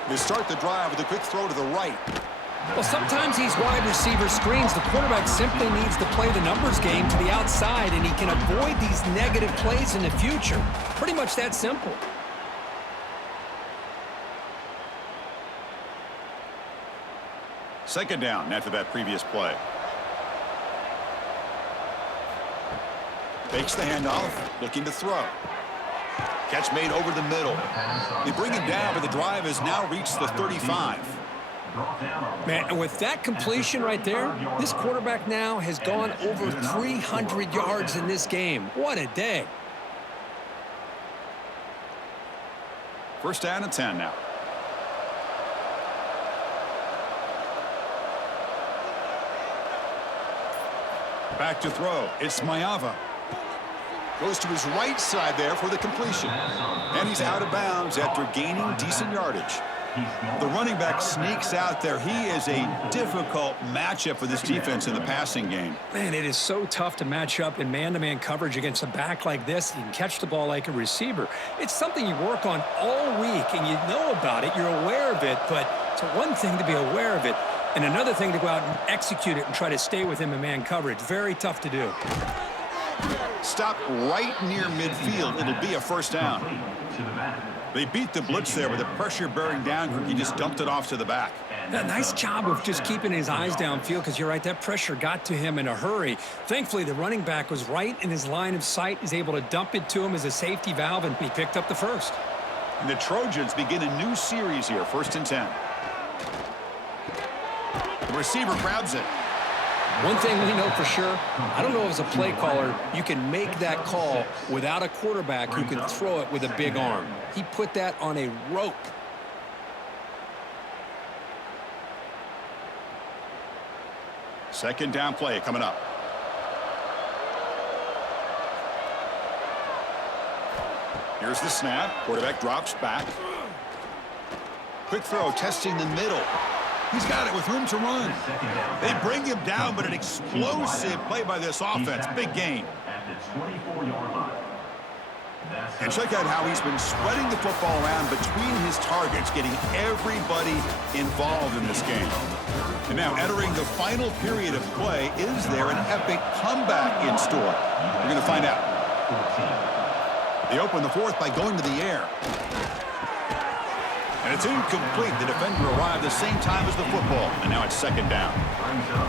They start the drive with a quick throw to the right. Well, sometimes these wide receiver screens, the quarterback simply needs to play the numbers game to the outside, and he can avoid these negative plays in the future. Pretty much that simple. Second down after that previous play. Fakes the handoff, looking to throw. Catch made over the middle. They bring him down, but the drive has now reached the 35. Man, and with that completion right there, this quarterback now has gone over 300 yards in this game. What a day. First down and 10 now. Back to throw. It's Mayava. Goes to his right side there for the completion. And he's out of bounds after gaining decent yardage. The running back sneaks out there. He is a difficult matchup for this defense in the passing game. Man, it is so tough to match up in man-to-man coverage against a back like this. You can catch the ball like a receiver. It's something you work on all week, and you know about it. You're aware of it, but it's one thing to be aware of it, and another thing to go out and execute it and try to stay with him in man coverage. Very tough to do. Stop right near midfield. It'll be a first down. They beat the blitz there with the pressure bearing down. He just dumped it off to the back. A nice job of just keeping his eyes downfield, because you're right, that pressure got to him in a hurry. Thankfully, the running back was right in his line of sight. He's able to dump it to him as a safety valve, and he picked up the first. And the Trojans begin a new series here, 1st and 10. The receiver grabs it. One thing we know for sure, I don't know as a play caller, you can make that call without a quarterback who can throw it with a big arm. He put that on a rope. Second down play coming up. Here's the snap. Quarterback drops back. Quick throw, testing the middle. He's got it with room to run. They bring him down, but an explosive play by this offense. Big gain. And check out how he's been spreading the football around between his targets, getting everybody involved in this game. And now entering the final period of play, is there an epic comeback in store? We're going to find out. They open the fourth by going to the air. And it's incomplete. The defender arrived the same time as the football, and now it's second down.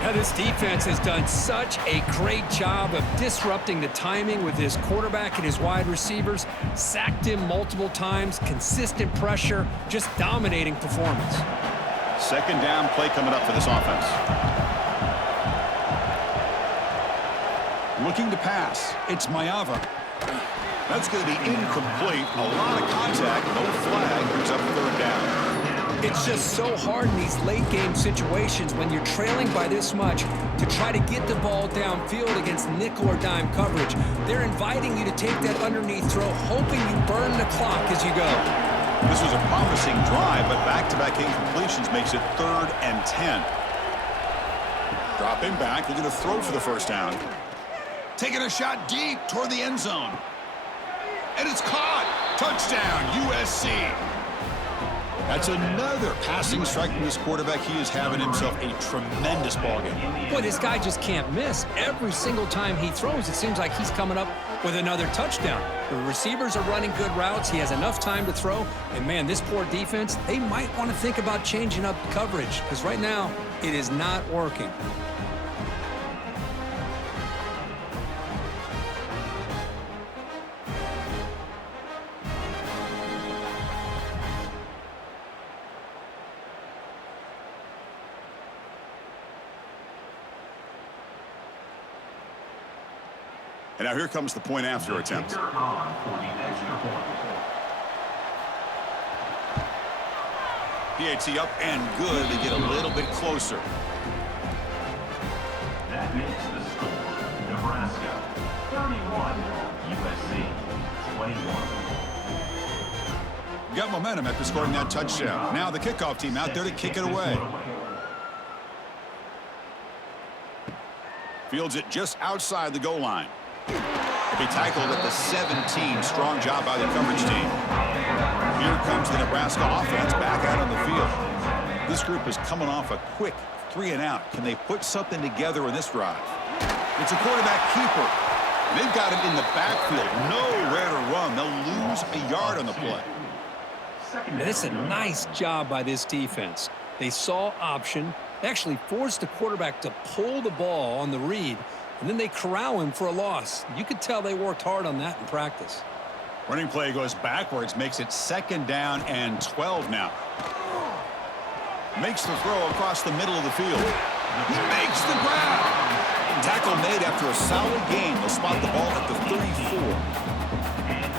Yeah, this defense has done such a great job of disrupting the timing with his quarterback and his wide receivers. Sacked him multiple times, consistent pressure, just dominating performance. Second down play coming up for this offense. Looking to pass. It's Mayava. That's going to be incomplete. A lot of contact. No flag. Brings up third down. It's just so hard in these late-game situations when you're trailing by this much to try to get the ball downfield against nickel or dime coverage. They're inviting you to take that underneath throw, hoping you burn the clock as you go. This was a promising drive, but back-to-back incompletions makes it 3rd and 10. Dropping back. They're going to throw for the first down. Taking a shot deep toward the end zone. And it's caught. Touchdown, USC. That's another passing strike from this quarterback. He is having himself a tremendous ballgame. Boy, this guy just can't miss. Every single time he throws, it seems like he's coming up with another touchdown. The receivers are running good routes. He has enough time to throw. And, man, this poor defense, they might want to think about changing up coverage, because right now it is not working. And now here comes the point after attempt. PAT up and good. They get a little bit closer. That makes the score Nebraska 31, USC 21. Got momentum after scoring that touchdown. Now the kickoff team out there to kick it away. Fields it just outside the goal line. He'll be tackled at the 17. Strong job by the coverage team. Here comes the Nebraska offense back out on the field. This group is coming off a quick 3-and-out. Can they put something together in this drive? It's a quarterback keeper. They've got him in the backfield. Nowhere to run. They'll lose a yard on the play. And it's a nice job by this defense. They saw option. They actually forced the quarterback to pull the ball on the read, and then they corral him for a loss. You could tell they worked hard on that in practice. Running play goes backwards, makes it 2nd down and 12 now. Makes the throw across the middle of the field. He makes the grab. Tackle made after a solid gain. They'll spot the ball at the 34.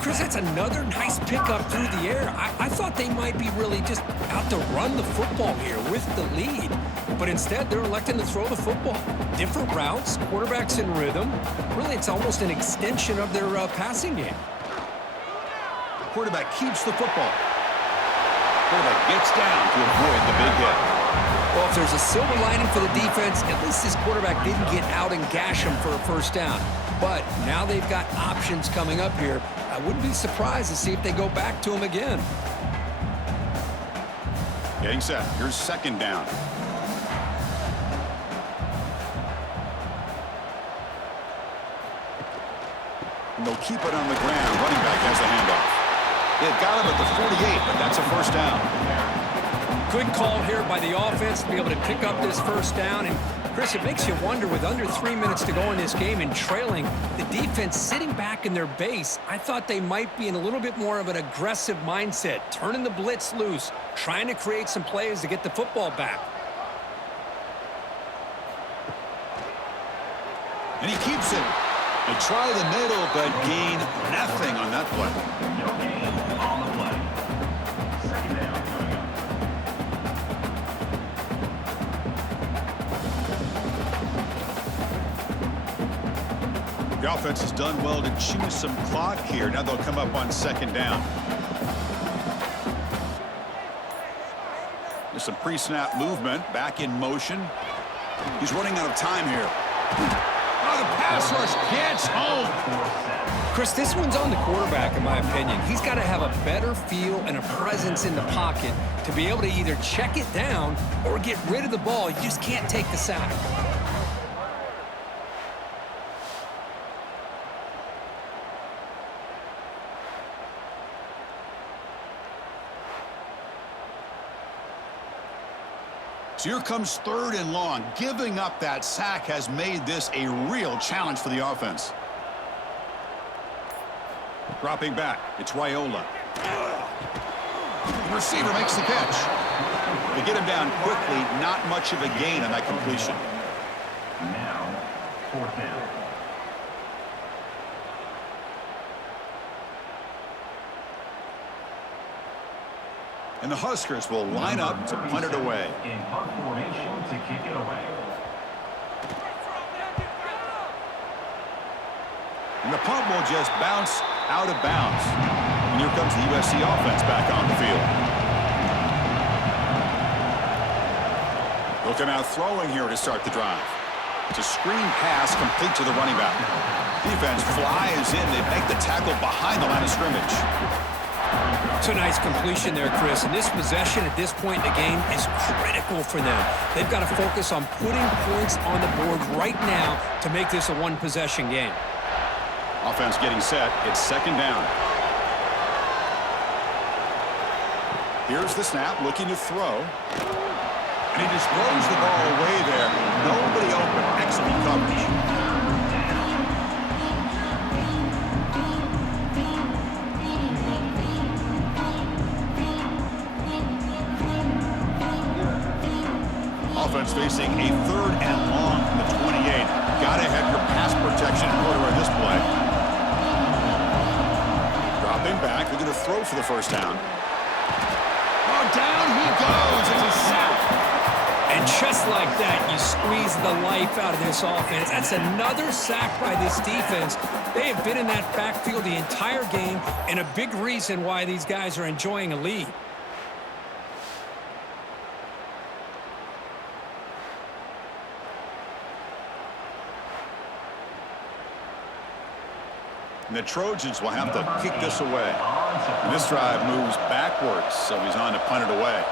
Chris, that's another nice pickup through the air. I thought they might be really just out to run the football here with the lead. But instead, they're electing to throw the football. Different routes, quarterbacks in rhythm. Really, it's almost an extension of their passing game. Quarterback keeps the football. Quarterback gets down to avoid the big hit. Well, if there's a silver lining for the defense, at least this quarterback didn't get out and gash him for a first down. But now they've got options coming up here. I wouldn't be surprised to see if they go back to him again. Getting set. Here's second down. And they'll keep it on the ground. Running back has the handoff. They've got him at the 48, but that's a first down. Good call here by the offense to be able to pick up this first down. And, Chris, it makes you wonder, with under 3 minutes to go in this game and trailing, the defense sitting back in their base, I thought they might be in a little bit more of an aggressive mindset, turning the blitz loose, trying to create some plays to get the football back. And he keeps it. They try the middle, but gain nothing on that play. No gain on the play. Second down coming up. The offense has done well to chew some clock here. Now they'll come up on second down. There's some pre-snap movement. Back in motion. He's running out of time here. Oh, the pass rush gets home. Chris, this one's on the quarterback, in my opinion. He's got to have a better feel and a presence in the pocket to be able to either check it down or get rid of the ball. You just can't take the sack. So here comes third and long. Giving up that sack has made this a real challenge for the offense. Dropping back, it's Raiola. The receiver makes the catch. They get him down quickly, not much of a gain on that completion. Now, fourth down. And the Huskers will line up to punt it away. In punt formation to kick it away. And the punt will just bounce out of bounds. And here comes the USC offense back on the field. Looking out throwing here to start the drive. It's a screen pass complete to the running back. Defense flies in. They make the tackle behind the line of scrimmage. It's a nice completion there, Chris. And this possession at this point in the game is critical for them. They've got to focus on putting points on the board right now to make this a one-possession game. Offense getting set. It's second down. Here's the snap, looking to throw. And he just throws the ball away there. Nobody open. Excellent coverage. Offense facing a third and long from the 28. Gotta have your pass protection in order on this play. Dropping back, looking to throw for the first down. Oh, down he goes. It's a sack. And just like that, you squeeze the life out of this offense. That's another sack by this defense. They have been in that backfield the entire game, and a big reason why these guys are enjoying a lead. And the Trojans will have to kick this away. And this drive moves backwards, so he's on to punt it away.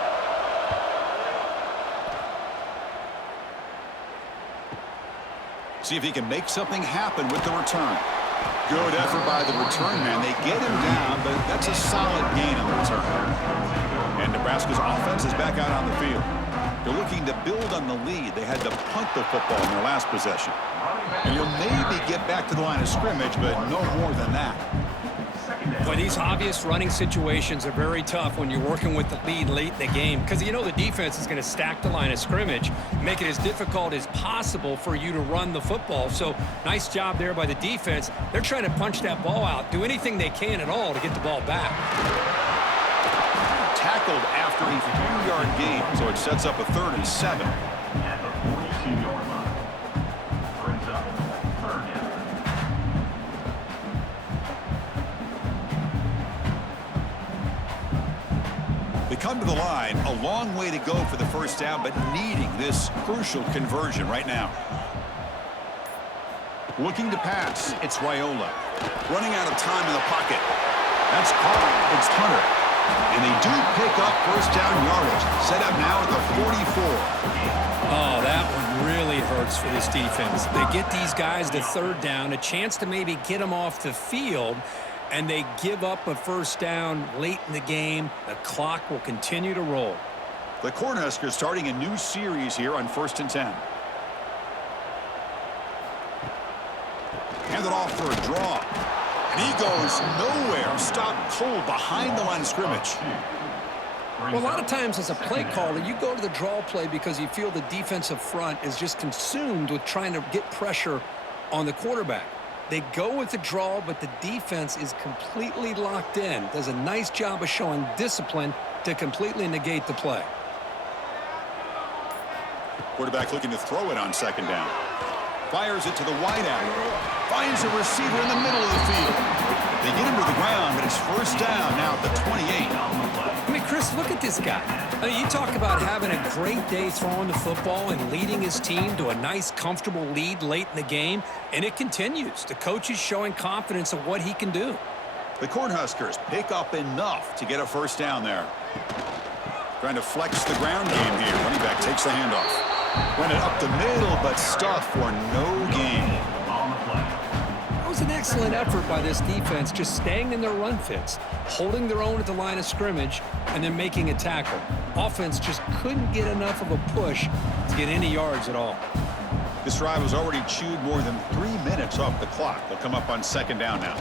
See if he can make something happen with the return. Good effort by the return man. They get him down, but that's a solid gain on the return. And Nebraska's offense is back out on the field. They're looking to build on the lead. They had to punt the football in their last possession. And you'll maybe get back to the line of scrimmage, but no more than that. Boy, these obvious running situations are very tough when you're working with the lead late in the game because you know the defense is going to stack the line of scrimmage, make it as difficult as possible for you to run the football. So nice job there by the defense. They're trying to punch that ball out, do anything they can at all to get the ball back. Tackled after a 4-yard gain, so it sets up a 3rd and 7. At the 42-yard line. Brings up 3rd down. They come to the line, a long way to go for the first down, but needing this crucial conversion right now. Looking to pass, it's Raiola. Running out of time in the pocket. That's caught. It's Hunter. And they do pick up first down yardage. Set up now at the 44. Oh, that one really hurts for this defense. They get these guys to 3rd down, a chance to maybe get them off the field, and they give up a first down late in the game. The clock will continue to roll. The Cornhuskers starting a new series here on 1st and 10. Handed off for a draw. And he goes nowhere. Stopped cold behind the line of scrimmage. Well, a lot of times as a play caller, you go to the draw play because you feel the defensive front is just consumed with trying to get pressure on the quarterback. They go with the draw, but the defense is completely locked in. Does a nice job of showing discipline to completely negate the play. Quarterback looking to throw it on 2nd down. Fires it to the wideout. Finds a receiver in the middle of the field. They get him to the ground, but it's first down now at the 28. I mean, Chris, look at this guy. I mean, you talk about having a great day throwing the football and leading his team to a nice, comfortable lead late in the game, and it continues. The coach is showing confidence of what he can do. The Cornhuskers pick up enough to get a first down there. Trying to flex the ground game here. Running back takes the handoff. Went it up the middle, but stuffed for no gain. That was an excellent effort by this defense, just staying in their run fits, holding their own at the line of scrimmage, and then making a tackle. Offense just couldn't get enough of a push to get any yards at all. This drive has already chewed more than 3 minutes off the clock. They'll come up on 2nd down now.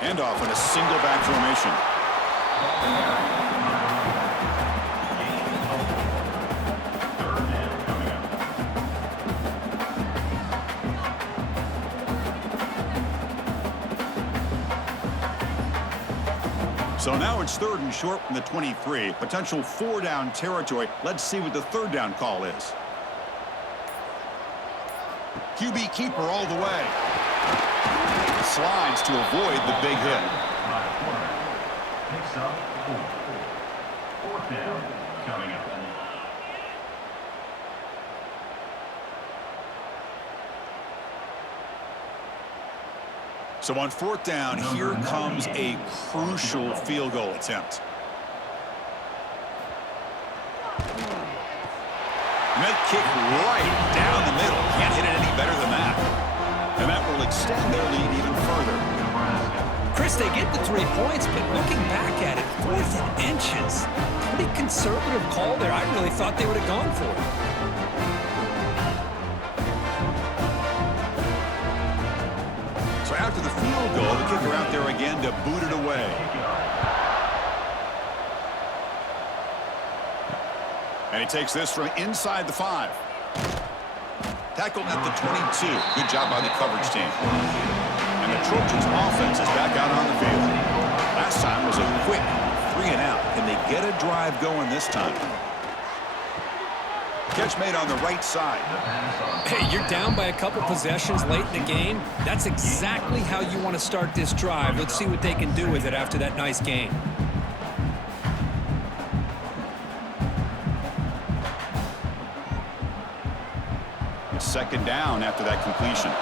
Handoff in a single back formation. So now it's 3rd and short from the 23. Potential 4-down territory. Let's see what the 3rd down call is. QB keeper all the way. Slides to avoid the big hit. Picks up 4th down coming up. So on 4th down, here comes a crucial field goal attempt. Net kick right down the middle. Can't hit it any better than that. And that will extend their lead even further. Chris, they get the 3 points, but looking back at it, 4th and inches. Pretty conservative call there. I really thought they would have gone for it. So after the field goal, the kicker out there again to boot it away. And he takes this from inside the 5. Tackled at the 22. Good job by the coverage team. And the Trojans' offense is back out on the field. Last time was a quick 3 and out. Can they get a drive going this time? Catch made on the right side. Hey, you're down by a couple possessions late in the game. That's exactly how you want to start this drive. Let's see what they can do with it after that nice game. It's 2nd down after that completion.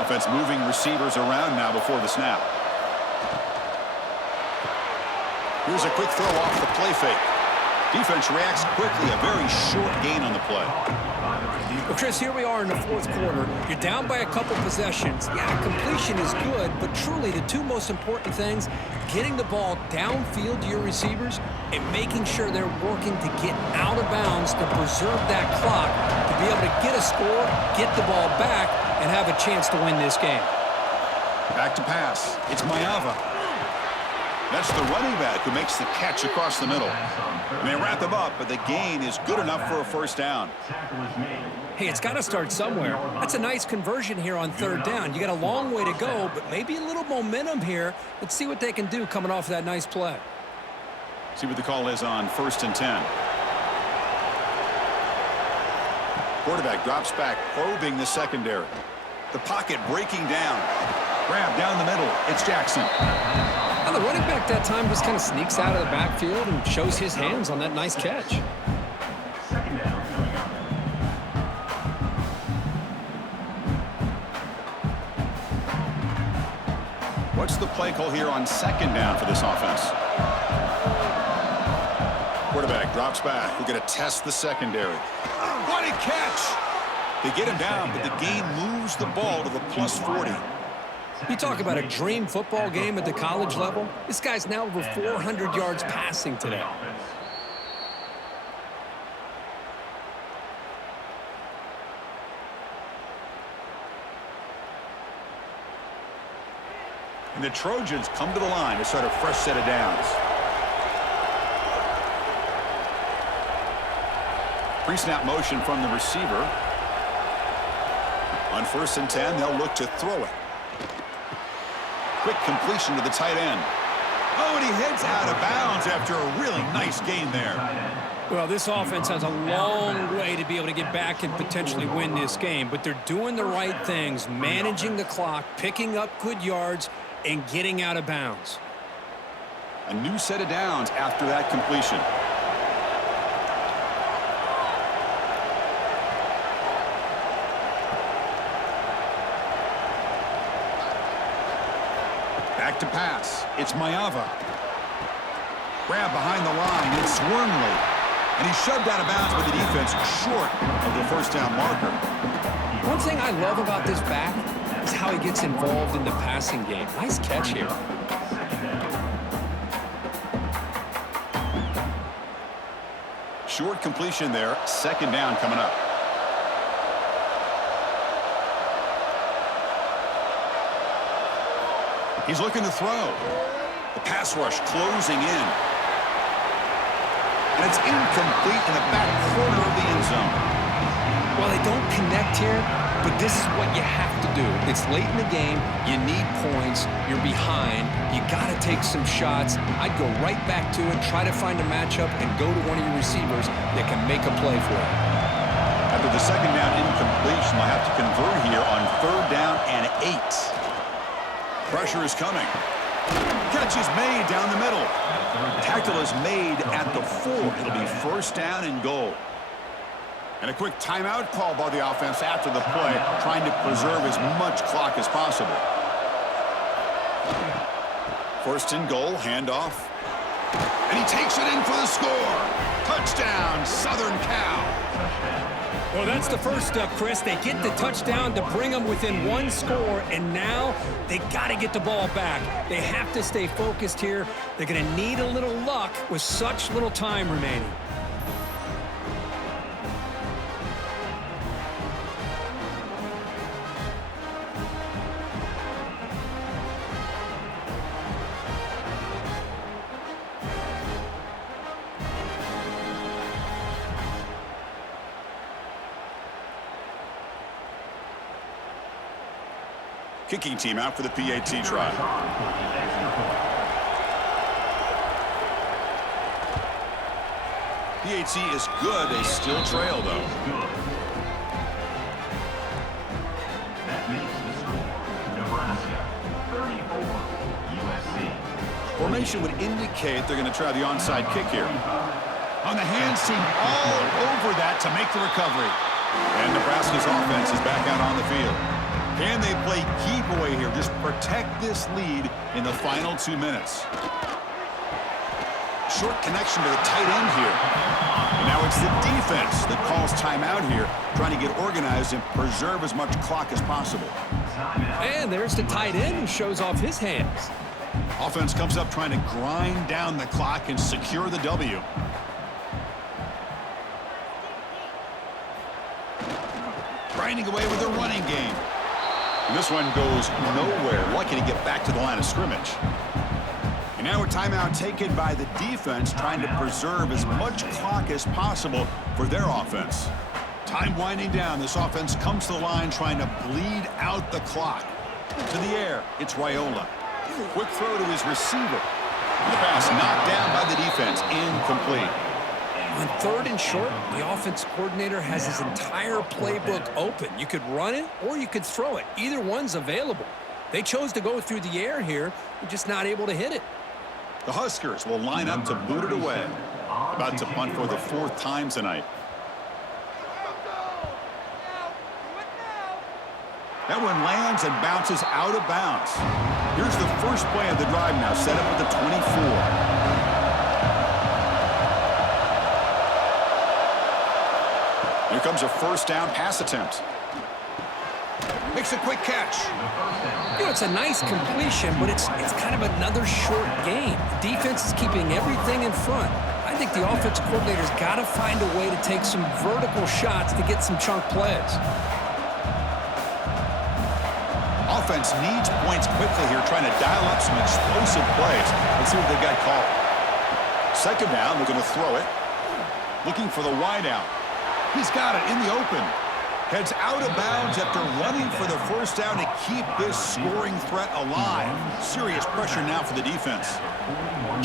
Offense moving receivers around now before the snap. Here's a quick throw off the play fake. Defense reacts quickly. A very short gain on the play. Well, Chris, here we are in the 4th quarter. You're down by a couple possessions. Yeah, completion is good, but truly the 2 most important things, getting the ball downfield to your receivers and making sure they're working to get out of bounds to preserve that clock, to be able to get a score, get the ball back, and have a chance to win this game. Back to pass. It's Maeva. That's the running back who makes the catch across the middle. And they wrap him up, but the gain is good enough for a first down. Hey, it's got to start somewhere. That's a nice conversion here on third down. You got a long way to go, but maybe a little momentum here. Let's see what they can do coming off that nice play. See what the call is on 1st and 10. Quarterback drops back, probing the secondary. The pocket breaking down. Grab down the middle. It's Jackson. Now the running back that time just kind of sneaks out of the backfield and shows his hands on that nice catch. Second down coming up. What's the play call here on 2nd down for this offense? Quarterback drops back. We're going to test the secondary. What a catch! They get him down, but the gain moves the ball to the plus 40. You talk about a dream football game at the college level. This guy's now over 400 yards passing today. And the Trojans come to the line to start a fresh set of downs. Pre-snap motion from the receiver. On 1st and 10, they'll look to throw it. Quick completion to the tight end. Oh, and he heads out of bounds after a really nice gain there. Well, this offense has a long way to be able to get back and potentially win this game, but they're doing the right things, managing the clock, picking up good yards, and getting out of bounds. A new set of downs after that completion. Back to pass. It's Maeva. Grab behind the line. It's Wormley. And he's shoved out of bounds by the defense short of the first down marker. One thing I love about this back is how he gets involved in the passing game. Nice catch here. Short completion there. 2nd down coming up. He's looking to throw. The pass rush closing in. And it's incomplete in the back corner of the end zone. Well, they don't connect here, but this is what you have to do. It's late in the game. You need points. You're behind. You got to take some shots. I'd go right back to it, try to find a matchup, and go to one of your receivers that can make a play for it. After the 2nd down incompletion, they'll have to convert here on 3rd down and 8. Pressure is coming. Catch is made down the middle. Tackle is made at the 4. It'll be 1st down and goal. And a quick timeout call by the offense after the play, trying to preserve as much clock as possible. 1st and goal, handoff. And he takes it in for the score. Touchdown, Southern Cal. Well, that's the first step, Chris. They get the touchdown to bring them within 1 score, and now they got to get the ball back. They have to stay focused here. They're going to need a little luck with such little time remaining. Kicking team out for the PAT try. PAT is good. They still trail, though. That makes the score Nebraska 34, USC. Formation would indicate they're going to try the onside kick here. On the hands team, all over that to make the recovery. And Nebraska's offense is back out on the field. Can they play keep away here? Just protect this lead in the final 2 minutes. Short connection to the tight end here. And now it's the defense that calls timeout here, trying to get organized and preserve as much clock as possible. And there's the tight end who shows off his hands. Offense comes up trying to grind down the clock and secure the W. Grinding away with the running game. And this one goes nowhere. Lucky to get back to the line of scrimmage. And now a timeout taken by the defense, trying to preserve as much clock as possible for their offense. Time winding down. This offense comes to the line trying to bleed out the clock. To the air, it's Raiola. Quick throw to his receiver. The pass knocked down by the defense. Incomplete. On 3rd and short, the offense coordinator has his entire playbook open. You could run it or you could throw it. Either one's available. They chose to go through the air here. They're just not able to hit it. The Huskers will line up to boot it away. About to punt for the 4th time tonight. That one lands and bounces out of bounds. Here's the first play of the drive now, set up at the 24. Here comes a first down pass attempt. Makes a quick catch. You know, it's a nice completion, but it's kind of another short game. Defense is keeping everything in front. I think the offensive coordinator's got to find a way to take some vertical shots to get some chunk plays. Offense needs points quickly here, trying to dial up some explosive plays. Let's see what they got called. 2nd down, they're going to throw it. Looking for the wide out. He's got it in the open. Heads out of bounds after running for the first down to keep this scoring threat alive. Serious pressure now for the defense.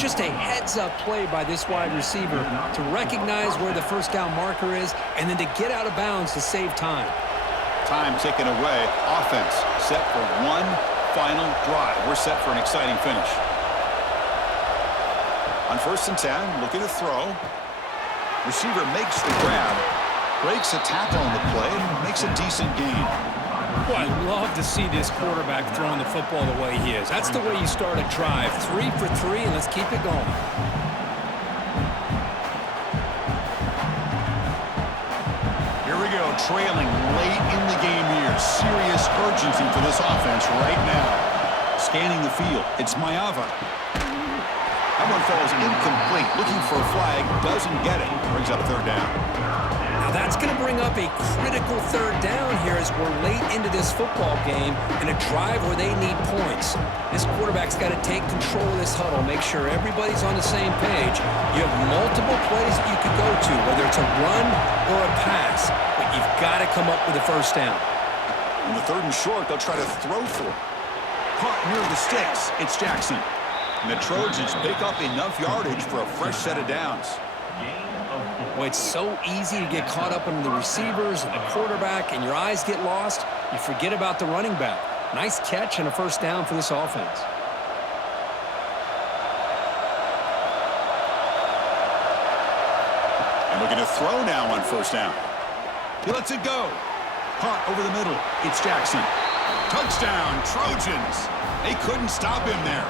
Just a heads-up play by this wide receiver to recognize where the first down marker is and then to get out of bounds to save time. Time taken away. Offense set for one final drive. We're set for an exciting finish. On 1st and 10, looking to throw. Receiver makes the grab. Breaks a tackle on the play and makes a decent gain. Boy, I love to see this quarterback throwing the football the way he is. That's the way you start a drive. 3 for 3, and let's keep it going. Here we go, trailing late in the game here. Serious urgency for this offense right now. Scanning the field, it's Maeva. That one falls incomplete. Looking for a flag, doesn't get it. Brings up 3rd down. Now that's going to bring up a critical 3rd down here as we're late into this football game in a drive where they need points. This quarterback's got to take control of this huddle, make sure everybody's on the same page. You have multiple plays that you could go to, whether it's a run or a pass, but you've got to come up with a first down. In the 3rd and short, they'll try to throw for it. Caught near the sticks, it's Jackson. And the Trojans pick up enough yardage for a fresh set of downs. Well, it's so easy to get caught up in the receivers and the quarterback, and your eyes get lost. You forget about the running back. Nice catch and a first down for this offense. And looking to throw now on 1st down. He lets it go. Caught over the middle. It's Jackson. Touchdown, Trojans. They couldn't stop him there.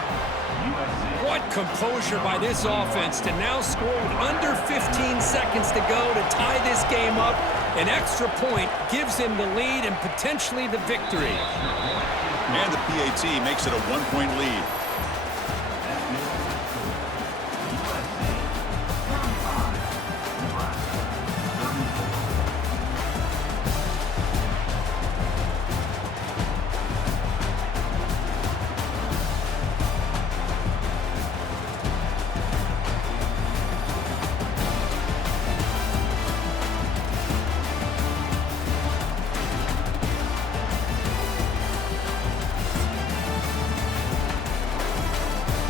What composure by this offense to now score with under 15 seconds to go to tie this game up. An extra point gives him the lead and potentially the victory. And the PAT makes it a 1-point lead.